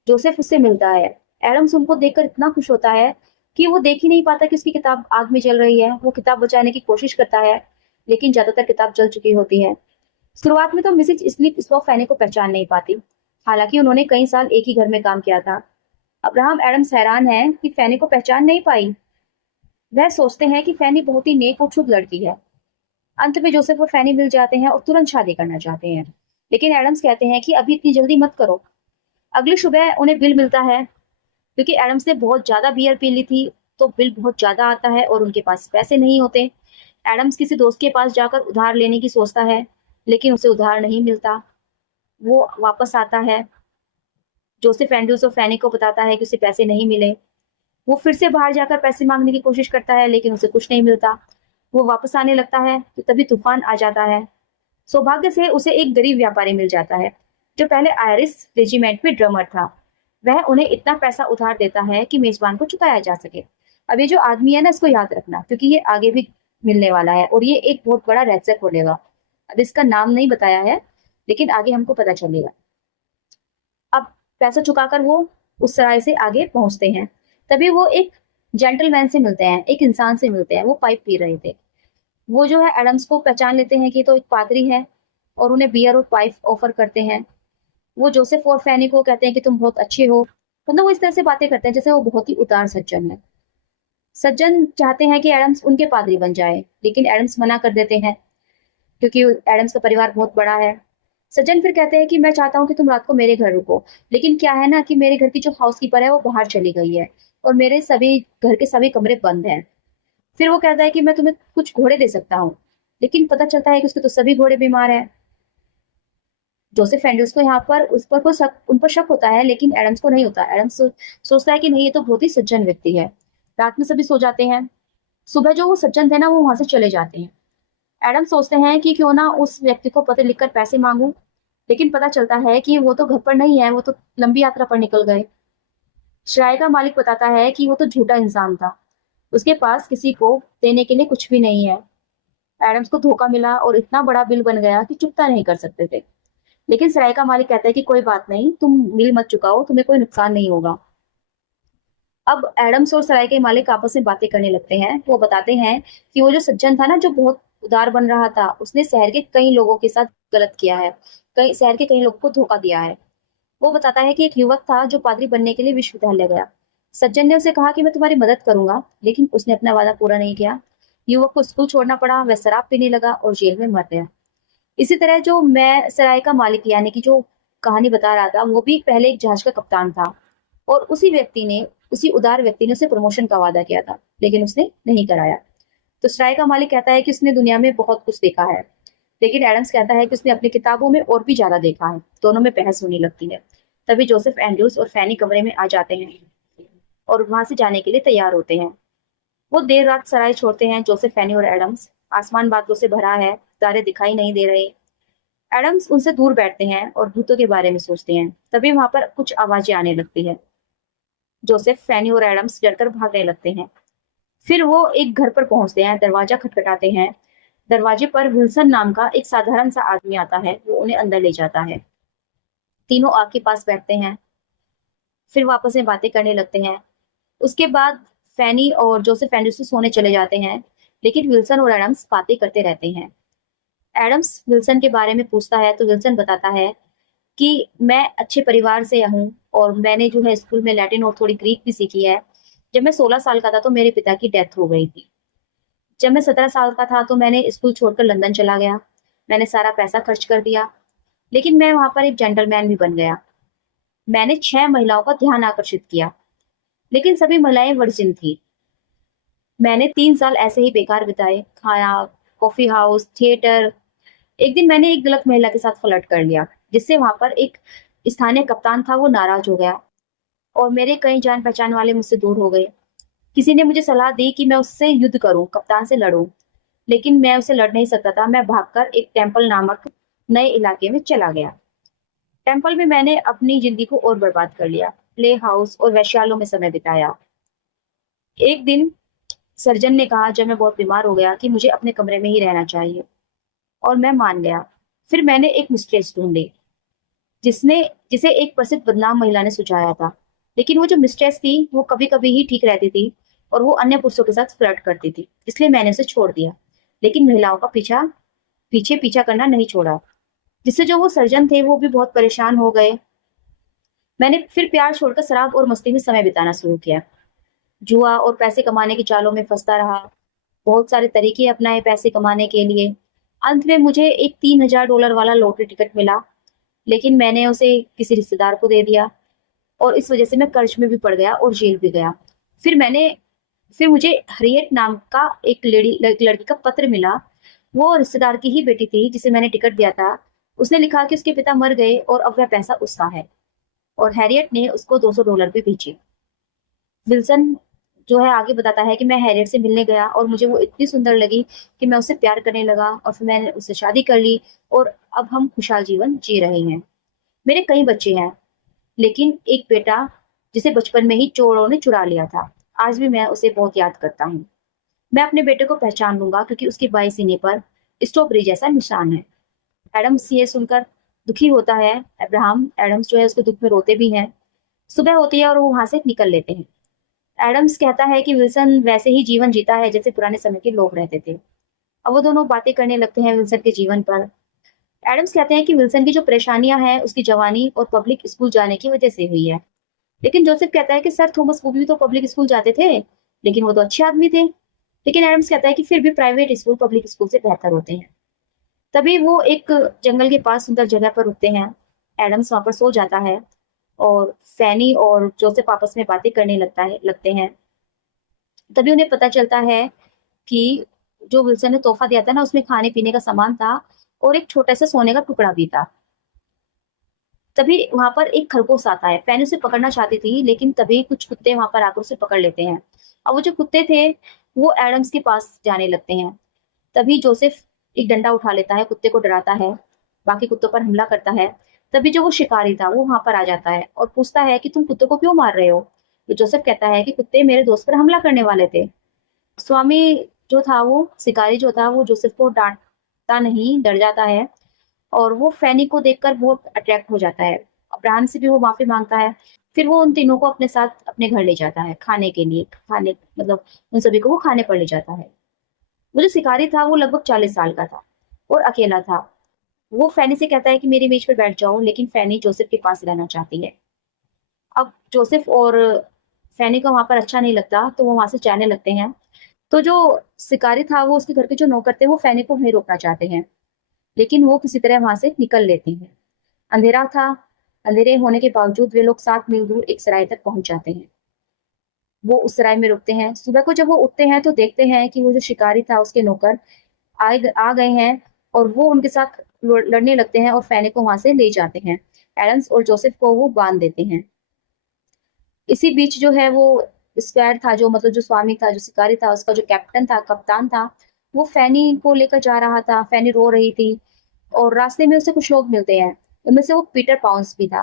जोसेफ उससे मिलता है। एडम्स उनको देखकर इतना खुश होता है कि वो देख ही नहीं पाता कि उसकी किताब आग में जल रही है। वो किताब बचाने की कोशिश करता है, लेकिन ज्यादातर किताब जल चुकी होती है। शुरुआत में तो मिसेज स्लीप स्लो फैनी को पहचान नहीं पाती, हालांकि उन्होंने कई साल एक ही घर में काम किया था। अब्राहम एडम्स हैरान है कि फैनी को पहचान नहीं पाई। वह सोचते हैं कि फैनी बहुत ही नेक और शुभ लड़की है। अंत में जोसेफ और फैनी मिल जाते हैं और तुरंत शादी करना चाहते हैं, लेकिन एडम्स कहते हैं कि अभी इतनी जल्दी मत करो। अगली सुबह उन्हें बिल मिलता है, क्योंकि एडम्स ने बहुत ज्यादा बियर पी ली थी तो बिल बहुत ज्यादा आता है और उनके पास पैसे नहीं होते। एडम्स किसी दोस्त के पास जाकर उधार लेने की सोचता है, लेकिन उसे उधार नहीं मिलता। वो वापस आता है। जोसेफ एंड्रूज और फैनी को बताता है कि उसे पैसे नहीं मिले। वो फिर से बाहर जाकर पैसे मांगने की कोशिश करता है, लेकिन उसे कुछ नहीं मिलता। वो वापस आने लगता है तो तभी तूफान आ जाता है। सौभाग्य से उसे एक गरीब व्यापारी मिल जाता है जो पहले आयरिश रेजिमेंट में ड्रमर था। वह उन्हें इतना पैसा उधार देता है कि मेजबान को चुकाया जा सके। अब ये जो आदमी है ना, इसको याद रखना, क्योंकि ये आगे भी मिलने वाला है और ये एक बहुत बड़ा रहस्य खोलेगा। अब इसका नाम नहीं बताया है, लेकिन आगे हमको पता चलेगा। अब पैसा चुकाकर वो उस सराय से आगे पहुंचते हैं। तभी वो एक जेंटलमैन से मिलते हैं, एक इंसान से मिलते हैं। वो पाइप पी रहे थे। वो जो है एडम्स को पहचान लेते हैं कि ये तो एक पादरी है और उन्हें बियर और वाइफ ऑफर करते हैं। वो जोसेफ और फैनी को कहते हैं कि तुम बहुत अच्छे हो, मतलब वो इस तरह से बातें करते हैं जैसे वो बहुत ही उदार सज्जन है। सज्जन चाहते हैं कि एडम्स उनके पादरी बन जाए, लेकिन एडम्स मना कर देते हैं क्योंकि एडम्स का परिवार बहुत बड़ा है। सज्जन फिर कहते हैं कि मैं चाहता हूँ कि तुम रात को मेरे घर रुको, लेकिन क्या है ना कि मेरे घर की जो हाउसकीपर है वो बाहर चली गई है और मेरे सभी घर के सभी कमरे बंद हैं। फिर वो कहता है कि मैं तुम्हें कुछ घोड़े दे सकता हूँ, लेकिन पता चलता है कि उसके तो सभी घोड़े बीमार हैं। जोसेफ एंड्रूज को यहाँ पर उस पर उन पर शक होता है, लेकिन एडम्स को नहीं होता। एडम्स सोचता है कि नहीं, ये तो बहुत ही सज्जन व्यक्ति है। रात में सभी सो जाते हैं। सुबह जो वो सज्जन थे ना वो वहां से चले जाते हैं। एडम सोचते हैं कि क्यों ना उस व्यक्ति को पत्र लिखकर पैसे मांगूं, लेकिन पता चलता है कि वो तो घर पर नहीं है, वो तो लंबी यात्रा पर निकल गए। सराय का मालिक बताता है कि वो तो झूठा इंसान था, उसके पास किसी को देने के लिए कुछ भी नहीं है। एडम्स को धोखा मिला और इतना बड़ा बिल बन गया कि चुकता नहीं कर सकते थे। लेकिन सराय का मालिक कहता है कि कोई बात नहीं, तुम बिल मत चुकाओ, तुम्हें कोई नुकसान नहीं होगा। अब एडम्स और सराय के मालिक आपस में बातें करने लगते हैं। वो बताते हैं कि वो जो सज्जन था ना, जो बहुत उदार बन रहा था, उसने शहर के कई लोगों के साथ गलत किया है, कई शहर के कई लोगों को धोखा दिया है। वो बताता है कि एक युवक था जो पादरी बनने के लिए विश्वविद्यालय गया। सज्जन ने उसे कहा कि मैं तुम्हारी मदद करूंगा, लेकिन उसने अपना वादा पूरा नहीं किया। युवक को स्कूल छोड़ना पड़ा, वह शराब पीने लगा और जेल में मर गया। इसी तरह जो मैं सराय का मालिक यानी कि जो कहानी बता रहा था, वो भी पहले एक जहाज का कप्तान था और उसी उदार व्यक्ति ने उसे प्रमोशन का वादा किया था, लेकिन उसने नहीं कराया। तो सराय का मालिक कहता है कि उसने दुनिया में बहुत कुछ देखा है, लेकिन एडम्स कहता है कि उसने अपनी किताबों में और भी ज्यादा देखा है। दोनों में बहस होने लगती है। तभी जोसेफ एंड्रूज और फैनी कमरे में आ जाते हैं और वहां से जाने के लिए तैयार होते हैं। वो देर रात सराय छोड़ते हैं, जोसेफ, फैनी और एडम्स। आसमान बादलों से भरा है, तारे दिखाई नहीं दे रहे। एडम्स उनसे दूर बैठते हैं और भूतों के बारे में सोचते हैं। तभी वहां पर कुछ आवाजें आने लगती है। जोसेफ, फैनी और एडम्स डरकर भागने लगते हैं। फिर वो एक घर पर पहुंचते हैं, दरवाजा खटखटाते हैं। दरवाजे पर विल्सन नाम का एक साधारण सा आदमी आता है, वो उन्हें अंदर ले जाता है। तीनों आग के पास बैठते हैं, फिर वापस में बातें करने लगते हैं। उसके बाद फैनी और जोसेफ एंड्रूज से सोने चले जाते हैं, लेकिन विल्सन और एडम्स बातें करते रहते हैं। एडम्स विल्सन के बारे में पूछता है तो विल्सन बताता है कि मैं अच्छे परिवार से हूँ और मैंने जो है स्कूल में लैटिन और थोड़ी ग्रीक भी सीखी है। जब मैं 16 साल का था तो मेरे पिता की डेथ हो गई थी। जब मैं 17 साल का था तो मैंने स्कूल छोड़कर लंदन चला गया। मैंने सारा पैसा खर्च कर दिया, लेकिन मैं वहां पर एक जेंटलमैन भी बन गया। मैंने 6 महिलाओं का ध्यान आकर्षित किया, लेकिन सभी महिलाएं वर्जिन थी। मैंने 3 साल ऐसे ही बेकार बिताए, खाना, कॉफी हाउस, थिएटर। एक दिन मैंने एक गलत महिला के साथ फ्लर्ट कर लिया, जिससे वहां पर एक स्थानीय कप्तान था, वो नाराज हो गया और मेरे कई जान पहचान वाले मुझसे दूर हो गए। किसी ने मुझे सलाह दी कि मैं उससे युद्ध करूं, कप्तान से लड़ूं, लेकिन मैं उससे लड़ नहीं सकता था। मैं भागकर एक टेम्पल नामक नए इलाके में चला गया। टेम्पल में मैंने अपनी जिंदगी को और बर्बाद कर लिया, प्ले हाउस और वैश्यालयों में समय बिताया। एक दिन सर्जन ने कहा जब मैं बहुत बीमार हो गया कि मुझे अपने कमरे में ही रहना चाहिए, और मैं मान गया। फिर मैंने एक मिस्ट्रेस ढूंढी जिसने जिसे एक प्रसिद्ध बदनाम महिला ने सुझाया था। लेकिन वो जो मिस्ट्रेस थी वो कभी कभी ही ठीक रहती थी और वो अन्य पुरुषों के साथ फ्लर्ट करती थी, इसलिए मैंने उसे छोड़ दिया। लेकिन महिलाओं का पीछे पीछा करना नहीं छोड़ा, जिससे जो वो सर्जन थे वो भी बहुत परेशान हो गए। मैंने फिर प्यार छोड़कर शराब और मस्ती में समय बिताना शुरू किया। जुआ और पैसे कमाने की चालों में फंसता रहा। बहुत सारे तरीके अपनाए पैसे कमाने के लिए। अंत में मुझे एक $3000 वाला लॉटरी टिकट मिला, लेकिन मैंने उसे किसी रिश्तेदार को दे दिया और इस वजह से मैं कर्ज में भी पड़ गया और जेल भी गया। फिर मैंने फिर मुझे हरियट नाम का एक लड़की का पत्र मिला। वो रिश्तेदार की ही बेटी थी जिसे मैंने टिकट दिया था। उसने लिखा कि उसके पिता मर गए और अब वह पैसा उसका है, और हैरियट ने उसको $200 भी भेजे। विल्सन जो है आगे बताता है कि मैं हैरियट से मिलने गया और मुझे वो इतनी सुंदर लगी कि मैं उससे प्यार करने लगा और फिर मैंने उससे शादी कर ली और अब हम खुशहाल जीवन जी रहे हैं। मेरे कई बच्चे हैं, लेकिन एक बेटा जिसे बचपन में ही चोरों ने चुरा लिया था, आज भी मैं उसे बहुत याद करता हूँ। मैं अपने बेटे को पहचान लूंगा क्योंकि उसके बाएं सीने पर स्ट्रॉबेरी जैसा निशान है। एडम्स ये सुनकर दुखी होता है। अब्राहम एडम्स जो है उसके दुख में रोते भी हैं। सुबह होती है और वो वहां से निकल लेते हैं। एडम्स कहता है कि विल्सन वैसे ही जीवन जीता है जैसे पुराने समय के लोग रहते थे। अब वो दोनों बातें करने लगते हैं विल्सन के जीवन पर। एडम्स कहते हैं कि विल्सन की जो परेशानियां हैं उसकी जवानी और पब्लिक स्कूल जाने की वजह से हुई है। लेकिन जोसेफ कहता है कि सर थॉमस वो भी तो पब्लिक स्कूल जाते थे, लेकिन वो तो अच्छे आदमी थे। लेकिन एडम्स कहता है कि फिर भी प्राइवेट स्कूल पब्लिक स्कूल से बेहतर होते हैं। तभी वो एक जंगल के पास सुंदर जगह पर रुकते हैं। एडम्स वहां पर सो जाता है और फैनी और जोसेफ आपस में बातें करने लगते हैं। तभी उन्हें पता चलता है कि जो विल्सन ने तोहफा दिया था ना, उसमें खाने पीने का सामान था और एक छोटा सा सोने का टुकड़ा भी था। तभी वहां पर एक खरगोश आता है। फैनी उसे पकड़ना चाहती थी, लेकिन तभी कुछ कुत्ते वहां पर आकर उसे पकड़ लेते हैं। अब वो जो कुत्ते थे वो एडम्स के पास जाने लगते हैं। तभी जोसेफ एक डंडा उठा लेता है, कुत्ते को डराता है, बाकी कुत्तों पर हमला करता है। तभी जो वो शिकारी था वो वहां पर आ जाता है और पूछता है कि तुम कुत्तों को क्यों मार रहे हो। तो जोसेफ कहता है कि कुत्ते मेरे दोस्त पर हमला करने वाले थे। स्वामी जो था, वो शिकारी जो था, वो जोसेफ को डांटता नहीं, डर जाता है और वो फैनी को देखकर बहुत अट्रैक्ट हो जाता है। अब्राहम से भी वो माफी मांगता है। फिर वो उन तीनों को अपने साथ अपने घर ले जाता है खाने के लिए, खाने मतलब उन सभी को वो खाने पर ले जाता है। वो जो शिकारी था वो लगभग 40 साल का था और अकेला था। वो फैनी से कहता है कि मेरी मेज पर बैठ जाओ, लेकिन फैनी जोसेफ के पास रहना चाहती है। अब जोसेफ और फैनी को वहां पर अच्छा नहीं लगता, तो वो वहां से जाने लगते हैं। तो जो शिकारी था वो उसके घर के जो नौकर थे वो फैनी को वहीं रोकना चाहते हैं, लेकिन वो किसी तरह वहां से निकल लेते हैं। अंधेरा था। अंधेरे होने के बावजूद वे लोग 7 मील दूर एक सराय तक पहुंच जाते हैं। वो उस सराय में रुकते हैं। सुबह को जब वो उठते हैं तो देखते हैं कि वो जो शिकारी था उसके नौकर आ गए हैं और वो उनके साथ लड़ने लगते हैं और फैनी को वहां से ले जाते हैं। एडम्स और जोसेफ को वो बांध देते हैं। इसी बीच जो है वो स्क्वायर था, जो मतलब जो स्वामी था, जो शिकारी था, उसका जो कैप्टन था, कप्तान था, वो फैनी को लेकर जा रहा था। फैनी रो रही थी और रास्ते में उसे कुछ लोग मिलते हैं। उनमें से वो पीटर पाउंस भी था।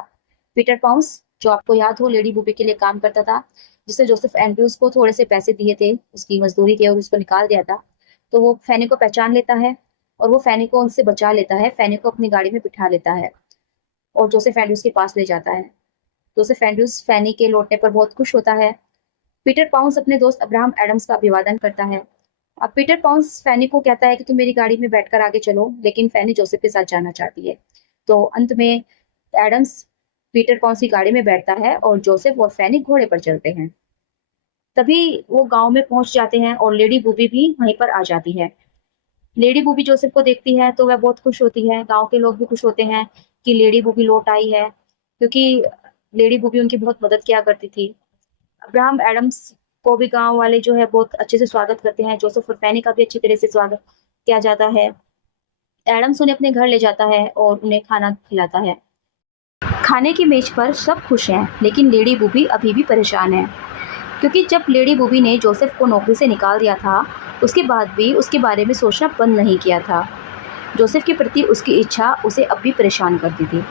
पीटर पाउंस, जो आपको याद हो लेडी बूबी के लिए काम करता था, जिसने जोसेफ एंड्रयूज को थोड़े से पैसे दिए थे उसकी मजदूरी के और उसको निकाल दिया था। तो वो फैनी को पहचान लेता है और वो फैनी को उनसे बचा लेता है। फैनी को अपनी गाड़ी में बिठा लेता है और जोसेफ एंड्रयूज के पास ले जाता है। जोसेफ एंड्रयूज फैनी के लौटने पर बहुत खुश होता है। पीटर पाउंस अपने दोस्त अब्राहम एडम्स का अभिवादन करता है। अब पीटर पाउंस फैनी को कहता है कि तुम मेरी गाड़ी में बैठकर आगे चलो, लेकिन फैनी जोसेफ के साथ जाना चाहती है। तो अंत में एडम्स पीटर पाउंस की गाड़ी में बैठता है और जोसेफ और फैनी घोड़े पर चलते हैं। तभी वो गांव में पहुंच जाते हैं और लेडी बूबी भी वहीं पर आ जाती है। लेडी बूबी जोसेफ को देखती है तो वह बहुत खुश होती है। गांव के लोग भी खुश होते हैं कि लेडी बूबी लौट आई है, क्योंकि लेडी बूबी उनकी बहुत मदद किया करती थी। अब्राहम एडम्स को भी गांव वाले जो है बहुत अच्छे से स्वागत करते हैं। जोसेफ और फैनी का भी अच्छी तरह से स्वागत किया जाता है। एडम्स उन्हें अपने घर ले जाता है और उन्हें खाना खिलाता है। खाने की मेज पर सब खुश हैं, लेकिन लेडी बूबी अभी भी परेशान है, क्योंकि जब लेडी बूबी ने जोसेफ को नौकरी से निकाल दिया था उसके बाद भी उसके बारे में सोचना बंद नहीं किया था। जोसेफ के प्रति उसकी इच्छा उसे अब भी परेशान करती थी।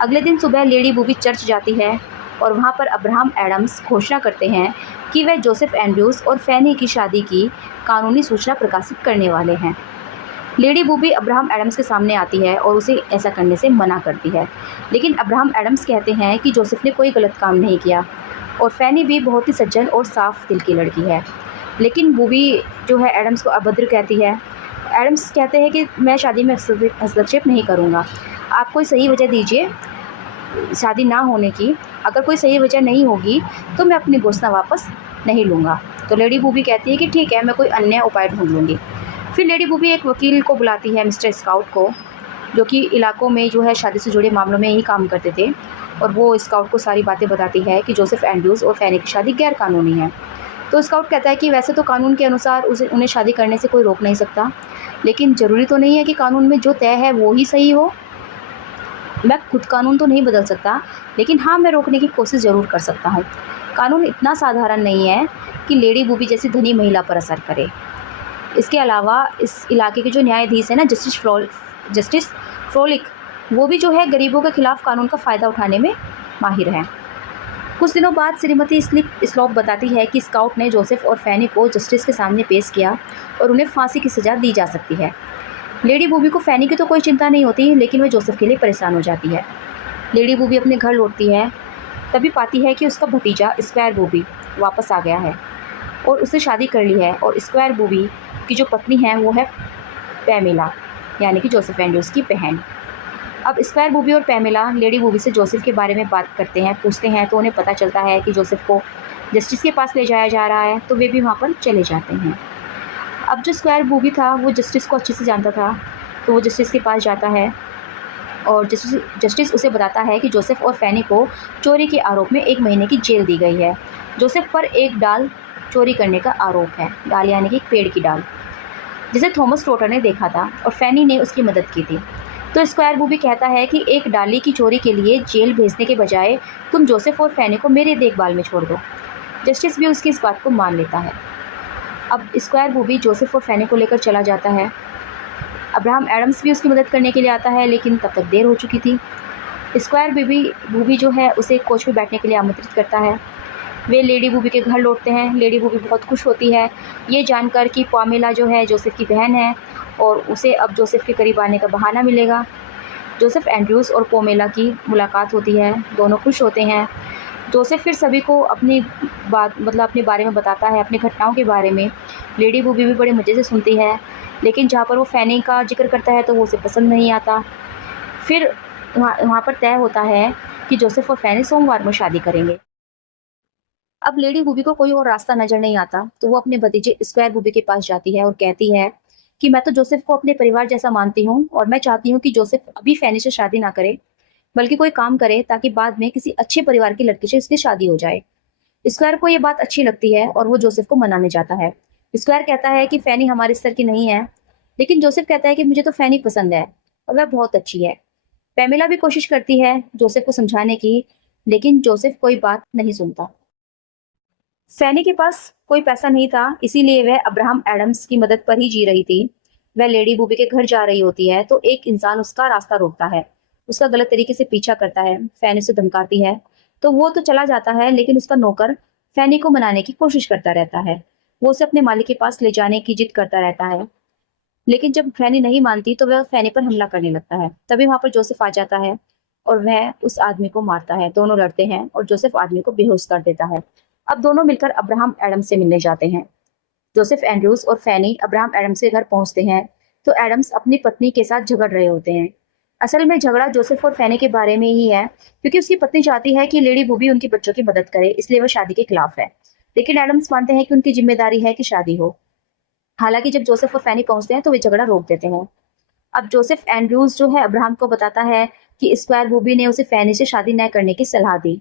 अगले दिन सुबह लेडी बूबी चर्च जाती है और वहाँ पर अब्राहम एडम्स घोषणा करते हैं कि वह जोसेफ एंड्रयूज और फैनी की शादी की कानूनी सूचना प्रकाशित करने वाले हैं। लेडी बूबी अब्राहम एडम्स के सामने आती है और उसे ऐसा करने से मना करती है, लेकिन अब्राहम एडम्स कहते हैं कि जोसेफ ने कोई गलत काम नहीं किया और फैनी भी बहुत ही सज्जन और साफ दिल की लड़की है। लेकिन बूबी जो है एडम्स को अभद्र कहती है। एडम्स कहते हैं कि मैं शादी में हस्तक्षेप नहीं करूँगा, आप कोई सही वजह दीजिए शादी ना होने की। अगर कोई सही वजह नहीं होगी तो मैं अपनी घोषणा वापस नहीं लूँगा। तो लेडी बूबी कहती है कि ठीक है, मैं कोई अन्य उपाय ढूंढ लूँगी। फिर लेडी बूबी एक वकील को बुलाती है, मिस्टर स्काउट को, जो कि इलाकों में जो है शादी से जुड़े मामलों में ही काम करते थे, और वो स्काउट को सारी बातें बताती है कि जोसेफ एंड्रयूज और फैनी की शादी गैर कानूनी है। तो स्काउट कहता है कि वैसे तो कानून के अनुसार उन्हें शादी करने से कोई रोक नहीं सकता, लेकिन ज़रूरी तो नहीं है कि कानून में जो तय है वो ही सही हो। मैं खुद कानून तो नहीं बदल सकता, लेकिन हाँ, मैं रोकने की कोशिश ज़रूर कर सकता हूँ। कानून इतना साधारण नहीं है कि लेडी बूबी जैसी धनी महिला पर असर करे। इसके अलावा इस इलाके के जो न्यायाधीश है ना, जस्टिस फ्रोलिक, वो भी जो है गरीबों के खिलाफ कानून का फ़ायदा उठाने में माहिर हैं। कुछ दिनों बाद श्रीमती स्लोप बताती है कि स्काउट ने जोसेफ और फैनी को जस्टिस के सामने पेश किया और उन्हें फांसी की सज़ा दी जा सकती है। लेडी बूबी को फैनी की तो कोई चिंता नहीं होती, लेकिन वह जोसेफ के लिए परेशान हो जाती है। लेडी बूबी अपने घर लौटती है, तभी पाती है कि उसका भतीजा स्क्वायर बूबी वापस आ गया है और उससे शादी कर ली है, और स्क्वायर बूबी की जो पत्नी है वो है पैमेला, यानी कि जोसेफ एंड्रूज की बहन। अब स्क्वायर बूबी और पैमेला लेडी बूबी से जोसेफ के बारे में बात करते हैं, पूछते हैं, तो उन्हें पता चलता है कि जोसेफ को जस्टिस के पास ले जाया जा रहा है, तो वे भी वहाँ पर चले जाते हैं। अब जो स्क्वायर बूबी था वो जस्टिस को अच्छे से जानता था, तो वो जस्टिस के पास जाता है और जस्टिस उसे बताता है कि जोसेफ और फैनी को चोरी के आरोप में 1 महीने की जेल दी गई है। जोसेफ पर एक डाल चोरी करने का आरोप है, डाल यानी कि एक पेड़ की डाल, जिसे थॉमस टोटर ने देखा था और फैनी ने उसकी मदद की थी। तो स्क्वायर बूबी कहता है कि एक डाली की चोरी के लिए जेल भेजने के बजाय तुम जोसेफ और फैनी को मेरे देखभाल में छोड़ दो। जस्टिस भी उसकी इस बात को मान लेता है। अब स्क्वायर बूबी जोसेफ और फैनी को लेकर चला जाता है। अब्राहम एडम्स भी उसकी मदद करने के लिए आता है, लेकिन तब तक देर हो चुकी थी। स्क्वायर बूबी जो है उसे कोच में बैठने के लिए आमंत्रित करता है। वे लेडी बूबी के घर लौटते हैं। लेडी बूबी बहुत खुश होती है ये जानकर कि पामेला जो है जोसेफ की बहन है और उसे अब जोसेफ के करीब आने का बहाना मिलेगा। जोसेफ एंड्रूज और पामेला की मुलाकात होती है, दोनों खुश होते हैं। जोसेफ फिर सभी को अपनी बात अपने बारे में बताता है, अपनी घटनाओं के बारे में। लेडी बूबी भी बड़े मज़े से सुनती है, लेकिन जहाँ पर वो फैनी का जिक्र करता है तो वो उसे पसंद नहीं आता। फिर वहाँ पर तय होता है कि जोसेफ और फैनी सोमवार में शादी करेंगे। अब लेडी बूबी को कोई और रास्ता नजर नहीं आता, तो वो अपने भतीजे स्क्वायर बूबी के पास जाती है और कहती है कि मैं तो जोसेफ को अपने परिवार जैसा मानती हूँ और मैं चाहती हूँ कि जोसेफ अभी फैनी से शादी ना करे, बल्कि कोई काम करे ताकि बाद में किसी अच्छे परिवार की लड़की से इसकी शादी हो जाए। स्क्वायर को ये बात अच्छी लगती है और वो जोसेफ को मनाने जाता है। स्क्वायर कहता है कि फैनी हमारे स्तर की नहीं है, लेकिन जोसेफ कहता है कि मुझे तो फैनी पसंद है और वह बहुत अच्छी है। पैमेला भी कोशिश करती है जोसेफ को समझाने की, लेकिन जोसेफ कोई बात नहीं सुनता। फैनी के पास कोई पैसा नहीं था, इसीलिए वह अब्राहम एडम्स की मदद पर ही जी रही थी। वह लेडी बूबी के घर जा रही होती है तो एक इंसान उसका रास्ता रोकता है, उसका गलत तरीके से पीछा करता है, फैनी से धमकाती है, तो वो तो चला जाता है, लेकिन उसका नौकर फैनी को मनाने की कोशिश करता रहता है। वो उसे अपने मालिक के पास ले जाने की जिद करता रहता है, लेकिन जब फैनी नहीं मानती तो वह फैनी पर हमला करने लगता है। तभी वहां पर जोसेफ आ जाता है और वह उस आदमी को मारता है। दोनों लड़ते हैं और जोसेफ आदमी को बेहोश कर देता है। अब दोनों मिलकर अब्राहम एडम्स से मिलने जाते हैं। जोसेफ एंड्रूज और फैनी अब्राहम एडम्स के घर पहुंचते हैं तो एडम्स अपनी पत्नी के साथ झगड़ रहे होते हैं। असल में झगड़ा जोसेफ और फैनी के बारे में ही है, क्योंकि उसकी पत्नी चाहती है कि लेडी बूबी उनके बच्चों की मदद करे, इसलिए वह शादी के खिलाफ है। लेकिन एडम्स मानते हैं कि उनकी जिम्मेदारी है कि शादी हो। हालांकि जब जोसेफ और फैनी पहुंचते हैं तो वे झगड़ा रोक देते हैं। अब जोसेफ एंड्रूज जो है अब्राहम को बताता है कि स्क्वायर बूबी ने उसे फैनी से शादी न करने की सलाह दी,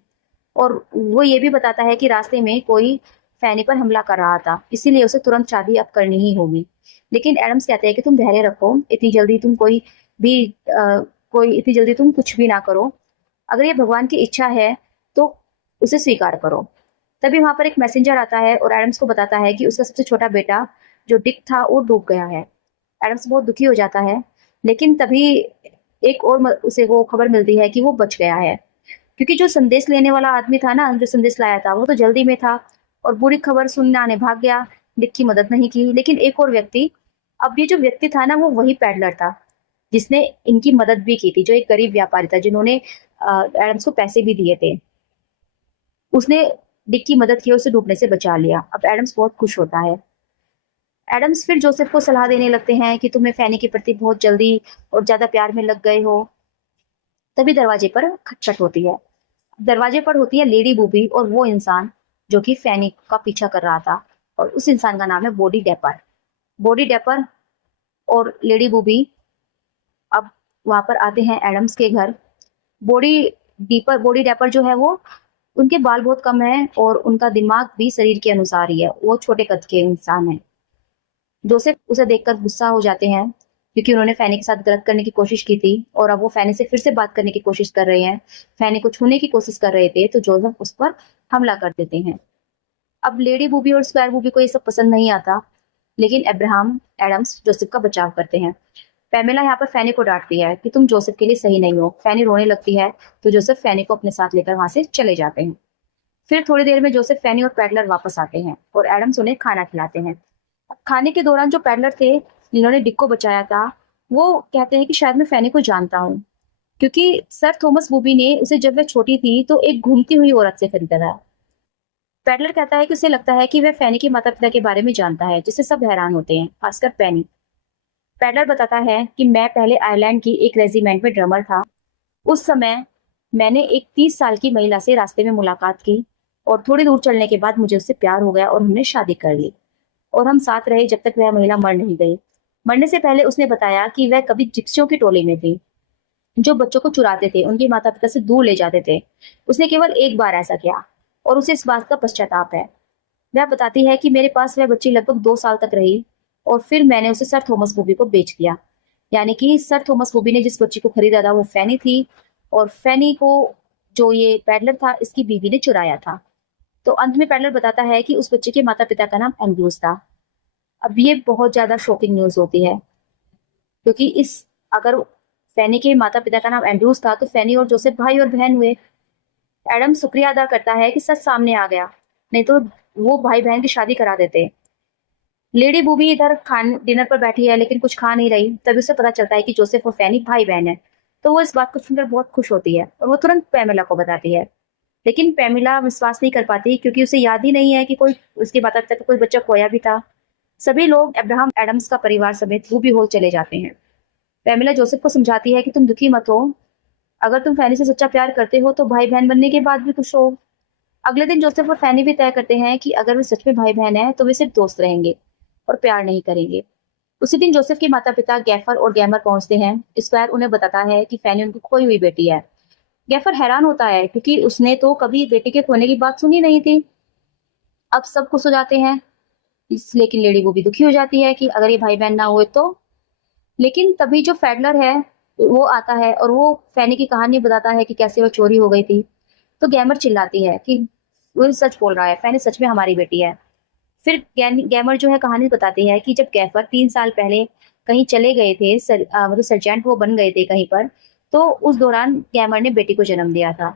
और वो ये भी बताता है कि रास्ते में कोई फैनी पर हमला कर रहा था, इसीलिए उसे तुरंत शादी अब करनी ही होगी। लेकिन एडम्स कहते हैं कि तुम धैर्य रखो, इतनी जल्दी तुम इतनी जल्दी तुम कुछ भी ना करो। अगर ये भगवान की इच्छा है तो उसे स्वीकार करो। तभी वहां पर एक मैसेंजर आता है और एडम्स को बताता है कि उसका सबसे छोटा बेटा जो डिक था वो डूब गया है। एडम्स बहुत दुखी हो जाता है, लेकिन तभी एक और उसे वो खबर मिलती है कि वो बच गया है, क्योंकि जो संदेश लेने वाला आदमी था ना, जो संदेश लाया था, वो तो जल्दी में था और बुरी खबर सुनने आने भाग गया। डिक की मदद नहीं की। लेकिन एक और व्यक्ति, अब ये जो व्यक्ति था ना, वो वही पैडलर था जिसने इनकी मदद भी की थी, जो एक गरीब व्यापारी था जिन्होंने एडम्स को पैसे भी दिए थे। उसने डिक की मदद की, उसे डूबने से बचा लिया। अब एडम्स बहुत खुश होता है। एडम्स फिर जोसेफ को सलाह देने लगते हैं कि तुम्हें फैनी के प्रति बहुत जल्दी और ज्यादा प्यार में लग गए हो। तभी दरवाजे पर खटखट होती है। दरवाजे पर होती है लेडी बूबी और वो इंसान जो कि फैनी का पीछा कर रहा था, और उस इंसान का नाम है बॉडी डेपर। बॉडी डेपर और लेडी बूबी अब वहां पर आते हैं एडम्स के घर। बॉडी डेपर जो है वो, उनके बाल बहुत कम है और उनका दिमाग भी शरीर के अनुसार ही है, वो छोटे कद के इंसान है। जोसेफ उसे देखकर गुस्सा हो जाते हैं, क्योंकि उन्होंने फैनी के साथ गलत करने की कोशिश की थी और अब वो फैनी से फिर से बात करने की कोशिश कर रहे हैं, फैनी को छूने की कोशिश कर रहे थे, तो जोसेफ उस पर हमला कर देते हैं। अब लेडी बूबी और स्क्वायर बूबी को ये सब पसंद नहीं आता, लेकिन अब्राहम एडम्स जोसेफ का बचाव करते हैं। पैमेला यहाँ पर फैनी को डांटती है कि तुम जोसेफ के लिए सही नहीं हो। फैनी रोने लगती है तो जोसेफ फैनी को अपने साथ लेकर वहां से चले जाते हैं। फिर थोड़ी देर में जोसेफ, फैनी और पैडलर वापस आते हैं और एडम्स उन्हें खाना खिलाते हैं। खाने के दौरान जो पैडलर थे जिन्होंने डिक को बचाया था, वो कहते हैं कि शायद मैं फैनी को जानता हूँ, क्योंकि सर थॉमस बूबी ने उसे जब वह छोटी थी तो एक घूमती हुई औरत से खरीदा था। पैडलर कहता है कि उसे लगता है कि वह फैनी के माता पिता के बारे में जानता है, जिससे सब हैरान होते हैं, खासकर पैनी। पैडलर बताता है कि मैं पहले आयरलैंड की एक रेजिमेंट में ड्रमर था। उस समय मैंने एक 30 साल की महिला से रास्ते में मुलाकात की और थोड़ी दूर चलने के बाद मुझे उससे प्यार हो गया और हमने शादी कर ली और हम साथ रहे जब तक वह महिला मर नहीं गई। मरने से पहले उसने बताया कि वह कभी जिप्सियों की टोली में थी जो बच्चों को चुराते थे, उनके माता पिता से दूर ले जाते थे। उसने केवल एक बार ऐसा किया और उसे इस बात का पश्चाताप है। वह बताती है कि मेरे पास वह बच्ची लगभग 2 साल तक रही और फिर मैंने उसे सर थॉमस बूबी को बेच दिया। यानी कि सर थॉमस बूबी ने जिस बच्ची को खरीदा था वो फैनी थी और फैनी को जो ये पैडलर था इसकी बीवी ने चुराया था। तो अंत में पैडलर बताता है कि उस बच्चे के माता पिता का नाम एंड्रूज था। अब ये बहुत ज्यादा शॉकिंग न्यूज होती है क्योंकि इस अगर फैनी के माता पिता का नाम एंड्रूज था तो फैनी और जोसेफ भाई और बहन हुए। एडम शुक्रिया अदा करता है कि सच सामने आ गया, नहीं तो वो भाई बहन की शादी करा देते। लेडी बूबी इधर खान डिनर पर बैठी है लेकिन कुछ खा नहीं रही। तभी उसे पता चलता है कि जोसेफ और फैनी भाई बहन है। तो वो इस बात को सुनकर बहुत खुश होती है और वो तुरंत पैमेला को बताती है। लेकिन पैमेला विश्वास नहीं कर पाती क्योंकि उसे याद ही नहीं है कि कोई उसके माता पिता का कोई बच्चा खोया भी था। सभी लोग अब्राहम एडम्स का परिवार समेत रूबी हॉल चले जाते हैं। पैमेला जोसेफ को समझाती है कि तुम दुखी मत हो, अगर तुम फैनी से सच्चा प्यार करते हो तो भाई बहन बनने के बाद भी खुश हो। अगले दिन जोसेफ और फैनी भी तय करते हैं कि अगर वे सच में भाई बहन हैं तो वे सिर्फ दोस्त रहेंगे और प्यार नहीं करेंगे। उसी दिन जोसेफ के माता पिता गैफर और गैमर पहुंचते हैं। स्क्वायर उन्हें बताता है कि फैनी उनकी खोई हुई बेटी है। गैफर हैरान होता है क्योंकि उसने तो कभी बेटी के खोने की बात सुनी नहीं थी। अब सब खुश हो जाते हैं, लेकिन लेडी वो भी दुखी हो जाती है कि अगर ये भाई बहन ना हुए तो। लेकिन तभी जो फैडलर है वो आता है और वो फैनी की कहानी बताता है कि कैसे वो चोरी हो गई थी। तो गैमर चिल्लाती है कि वो सच बोल रहा है, फैनी सच में हमारी बेटी है। फिर गैमर जो है कहानी बताती है कि जब गैफर 3 साल पहले कहीं चले गए थे, मतलब सर्जेंट वो बन गए थे कहीं पर, तो उस दौरान गैमर ने बेटी को जन्म दिया था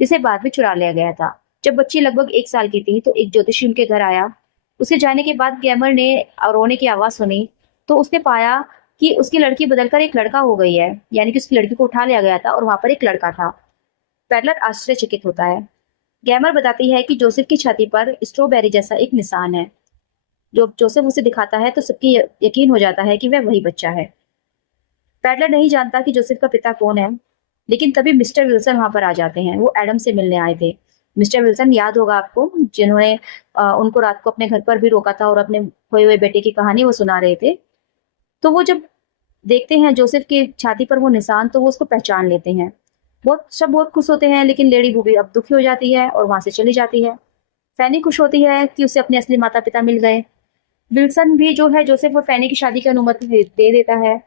जिसे बाद में चुरा लिया गया था। जब बच्ची लगभग 1 साल की थी तो एक ज्योतिषी उनके घर आया। उसके जाने के बाद गैमर ने रोने की आवाज सुनी तो उसने पाया कि उसकी लड़की बदलकर एक लड़का हो गई है, यानी कि उसकी लड़की को उठा लिया गया था और वहां पर एक लड़का था। पेडलर आश्चर्यचकित होता है। गैमर बताती है कि जोसेफ की छाती पर स्ट्रॉबेरी जैसा एक निशान है। जो जोसेफ उसे दिखाता है तो सबकी यकीन हो जाता है कि वह वही बच्चा है। पैडलर नहीं जानता कि जोसेफ का पिता कौन है, लेकिन तभी मिस्टर विल्सन वहां पर आ जाते हैं। वो एडम से मिलने आए थे। मिस्टर विल्सन याद होगा आपको, जिन्होंने उनको रात को अपने घर पर भी रोका था और अपने खोए हुए बेटे की कहानी वो सुना रहे थे। तो वो जब देखते हैं जोसेफ की छाती पर वो निशान तो वो उसको पहचान लेते हैं। बहुत खुश होते हैं, लेकिन लेडी बूबी अब दुखी हो जाती है और वहां से चली जाती है। फैनी खुश होती है कि उसे अपने असली माता पिता मिल गए। विल्सन भी जो है जोसेफ और फैनी की शादी की अनुमति दे देता है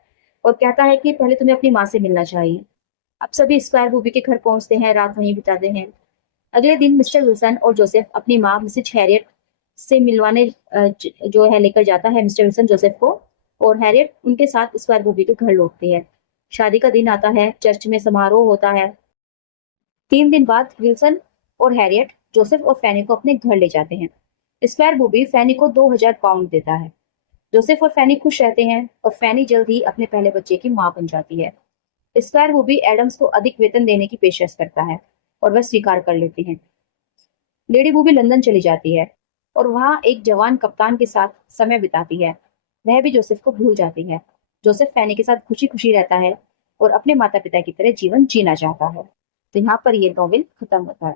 और कहता है कि पहले तुम्हें अपनी माँ से मिलना चाहिए। अब सभी स्क्वायर बूबी के घर पहुंचते हैं, रात वहीं बिताते हैं। अगले दिन मिस्टर विल्सन और जोसेफ अपनी माँ मिसेज हैरियट से मिलवाने जो है लेकर जाता है मिस्टर विल्सन जोसेफ को, और हैरियट उनके साथ स्क्वायर बूबी के घर लौटती है। शादी का दिन आता है, चर्च में समारोह होता है। 3 दिन बाद विल्सन और हैरियट जोसेफ और फैनी को अपने घर ले जाते हैं। स्क्वायर बूबी फैनी को 2000 पाउंड देता है। जोसेफ और फैनी खुश रहते हैं और फैनी जल्द ही अपने पहले बच्चे की मां बन जाती है। स्क्वायर बूबी एडम्स को अधिक वेतन देने की पेशकश करता है और वह स्वीकार कर लेते हैं। लेडी बूबी लंदन चली जाती है और वहां एक जवान कप्तान के साथ समय बिताती है। वह भी जोसेफ को भूल जाती है। जोसेफ फैनी के साथ खुशी खुशी रहता है और अपने माता पिता की तरह जीवन जीना चाहता है। तो यहाँ पर ये नॉवेल खत्म होता है।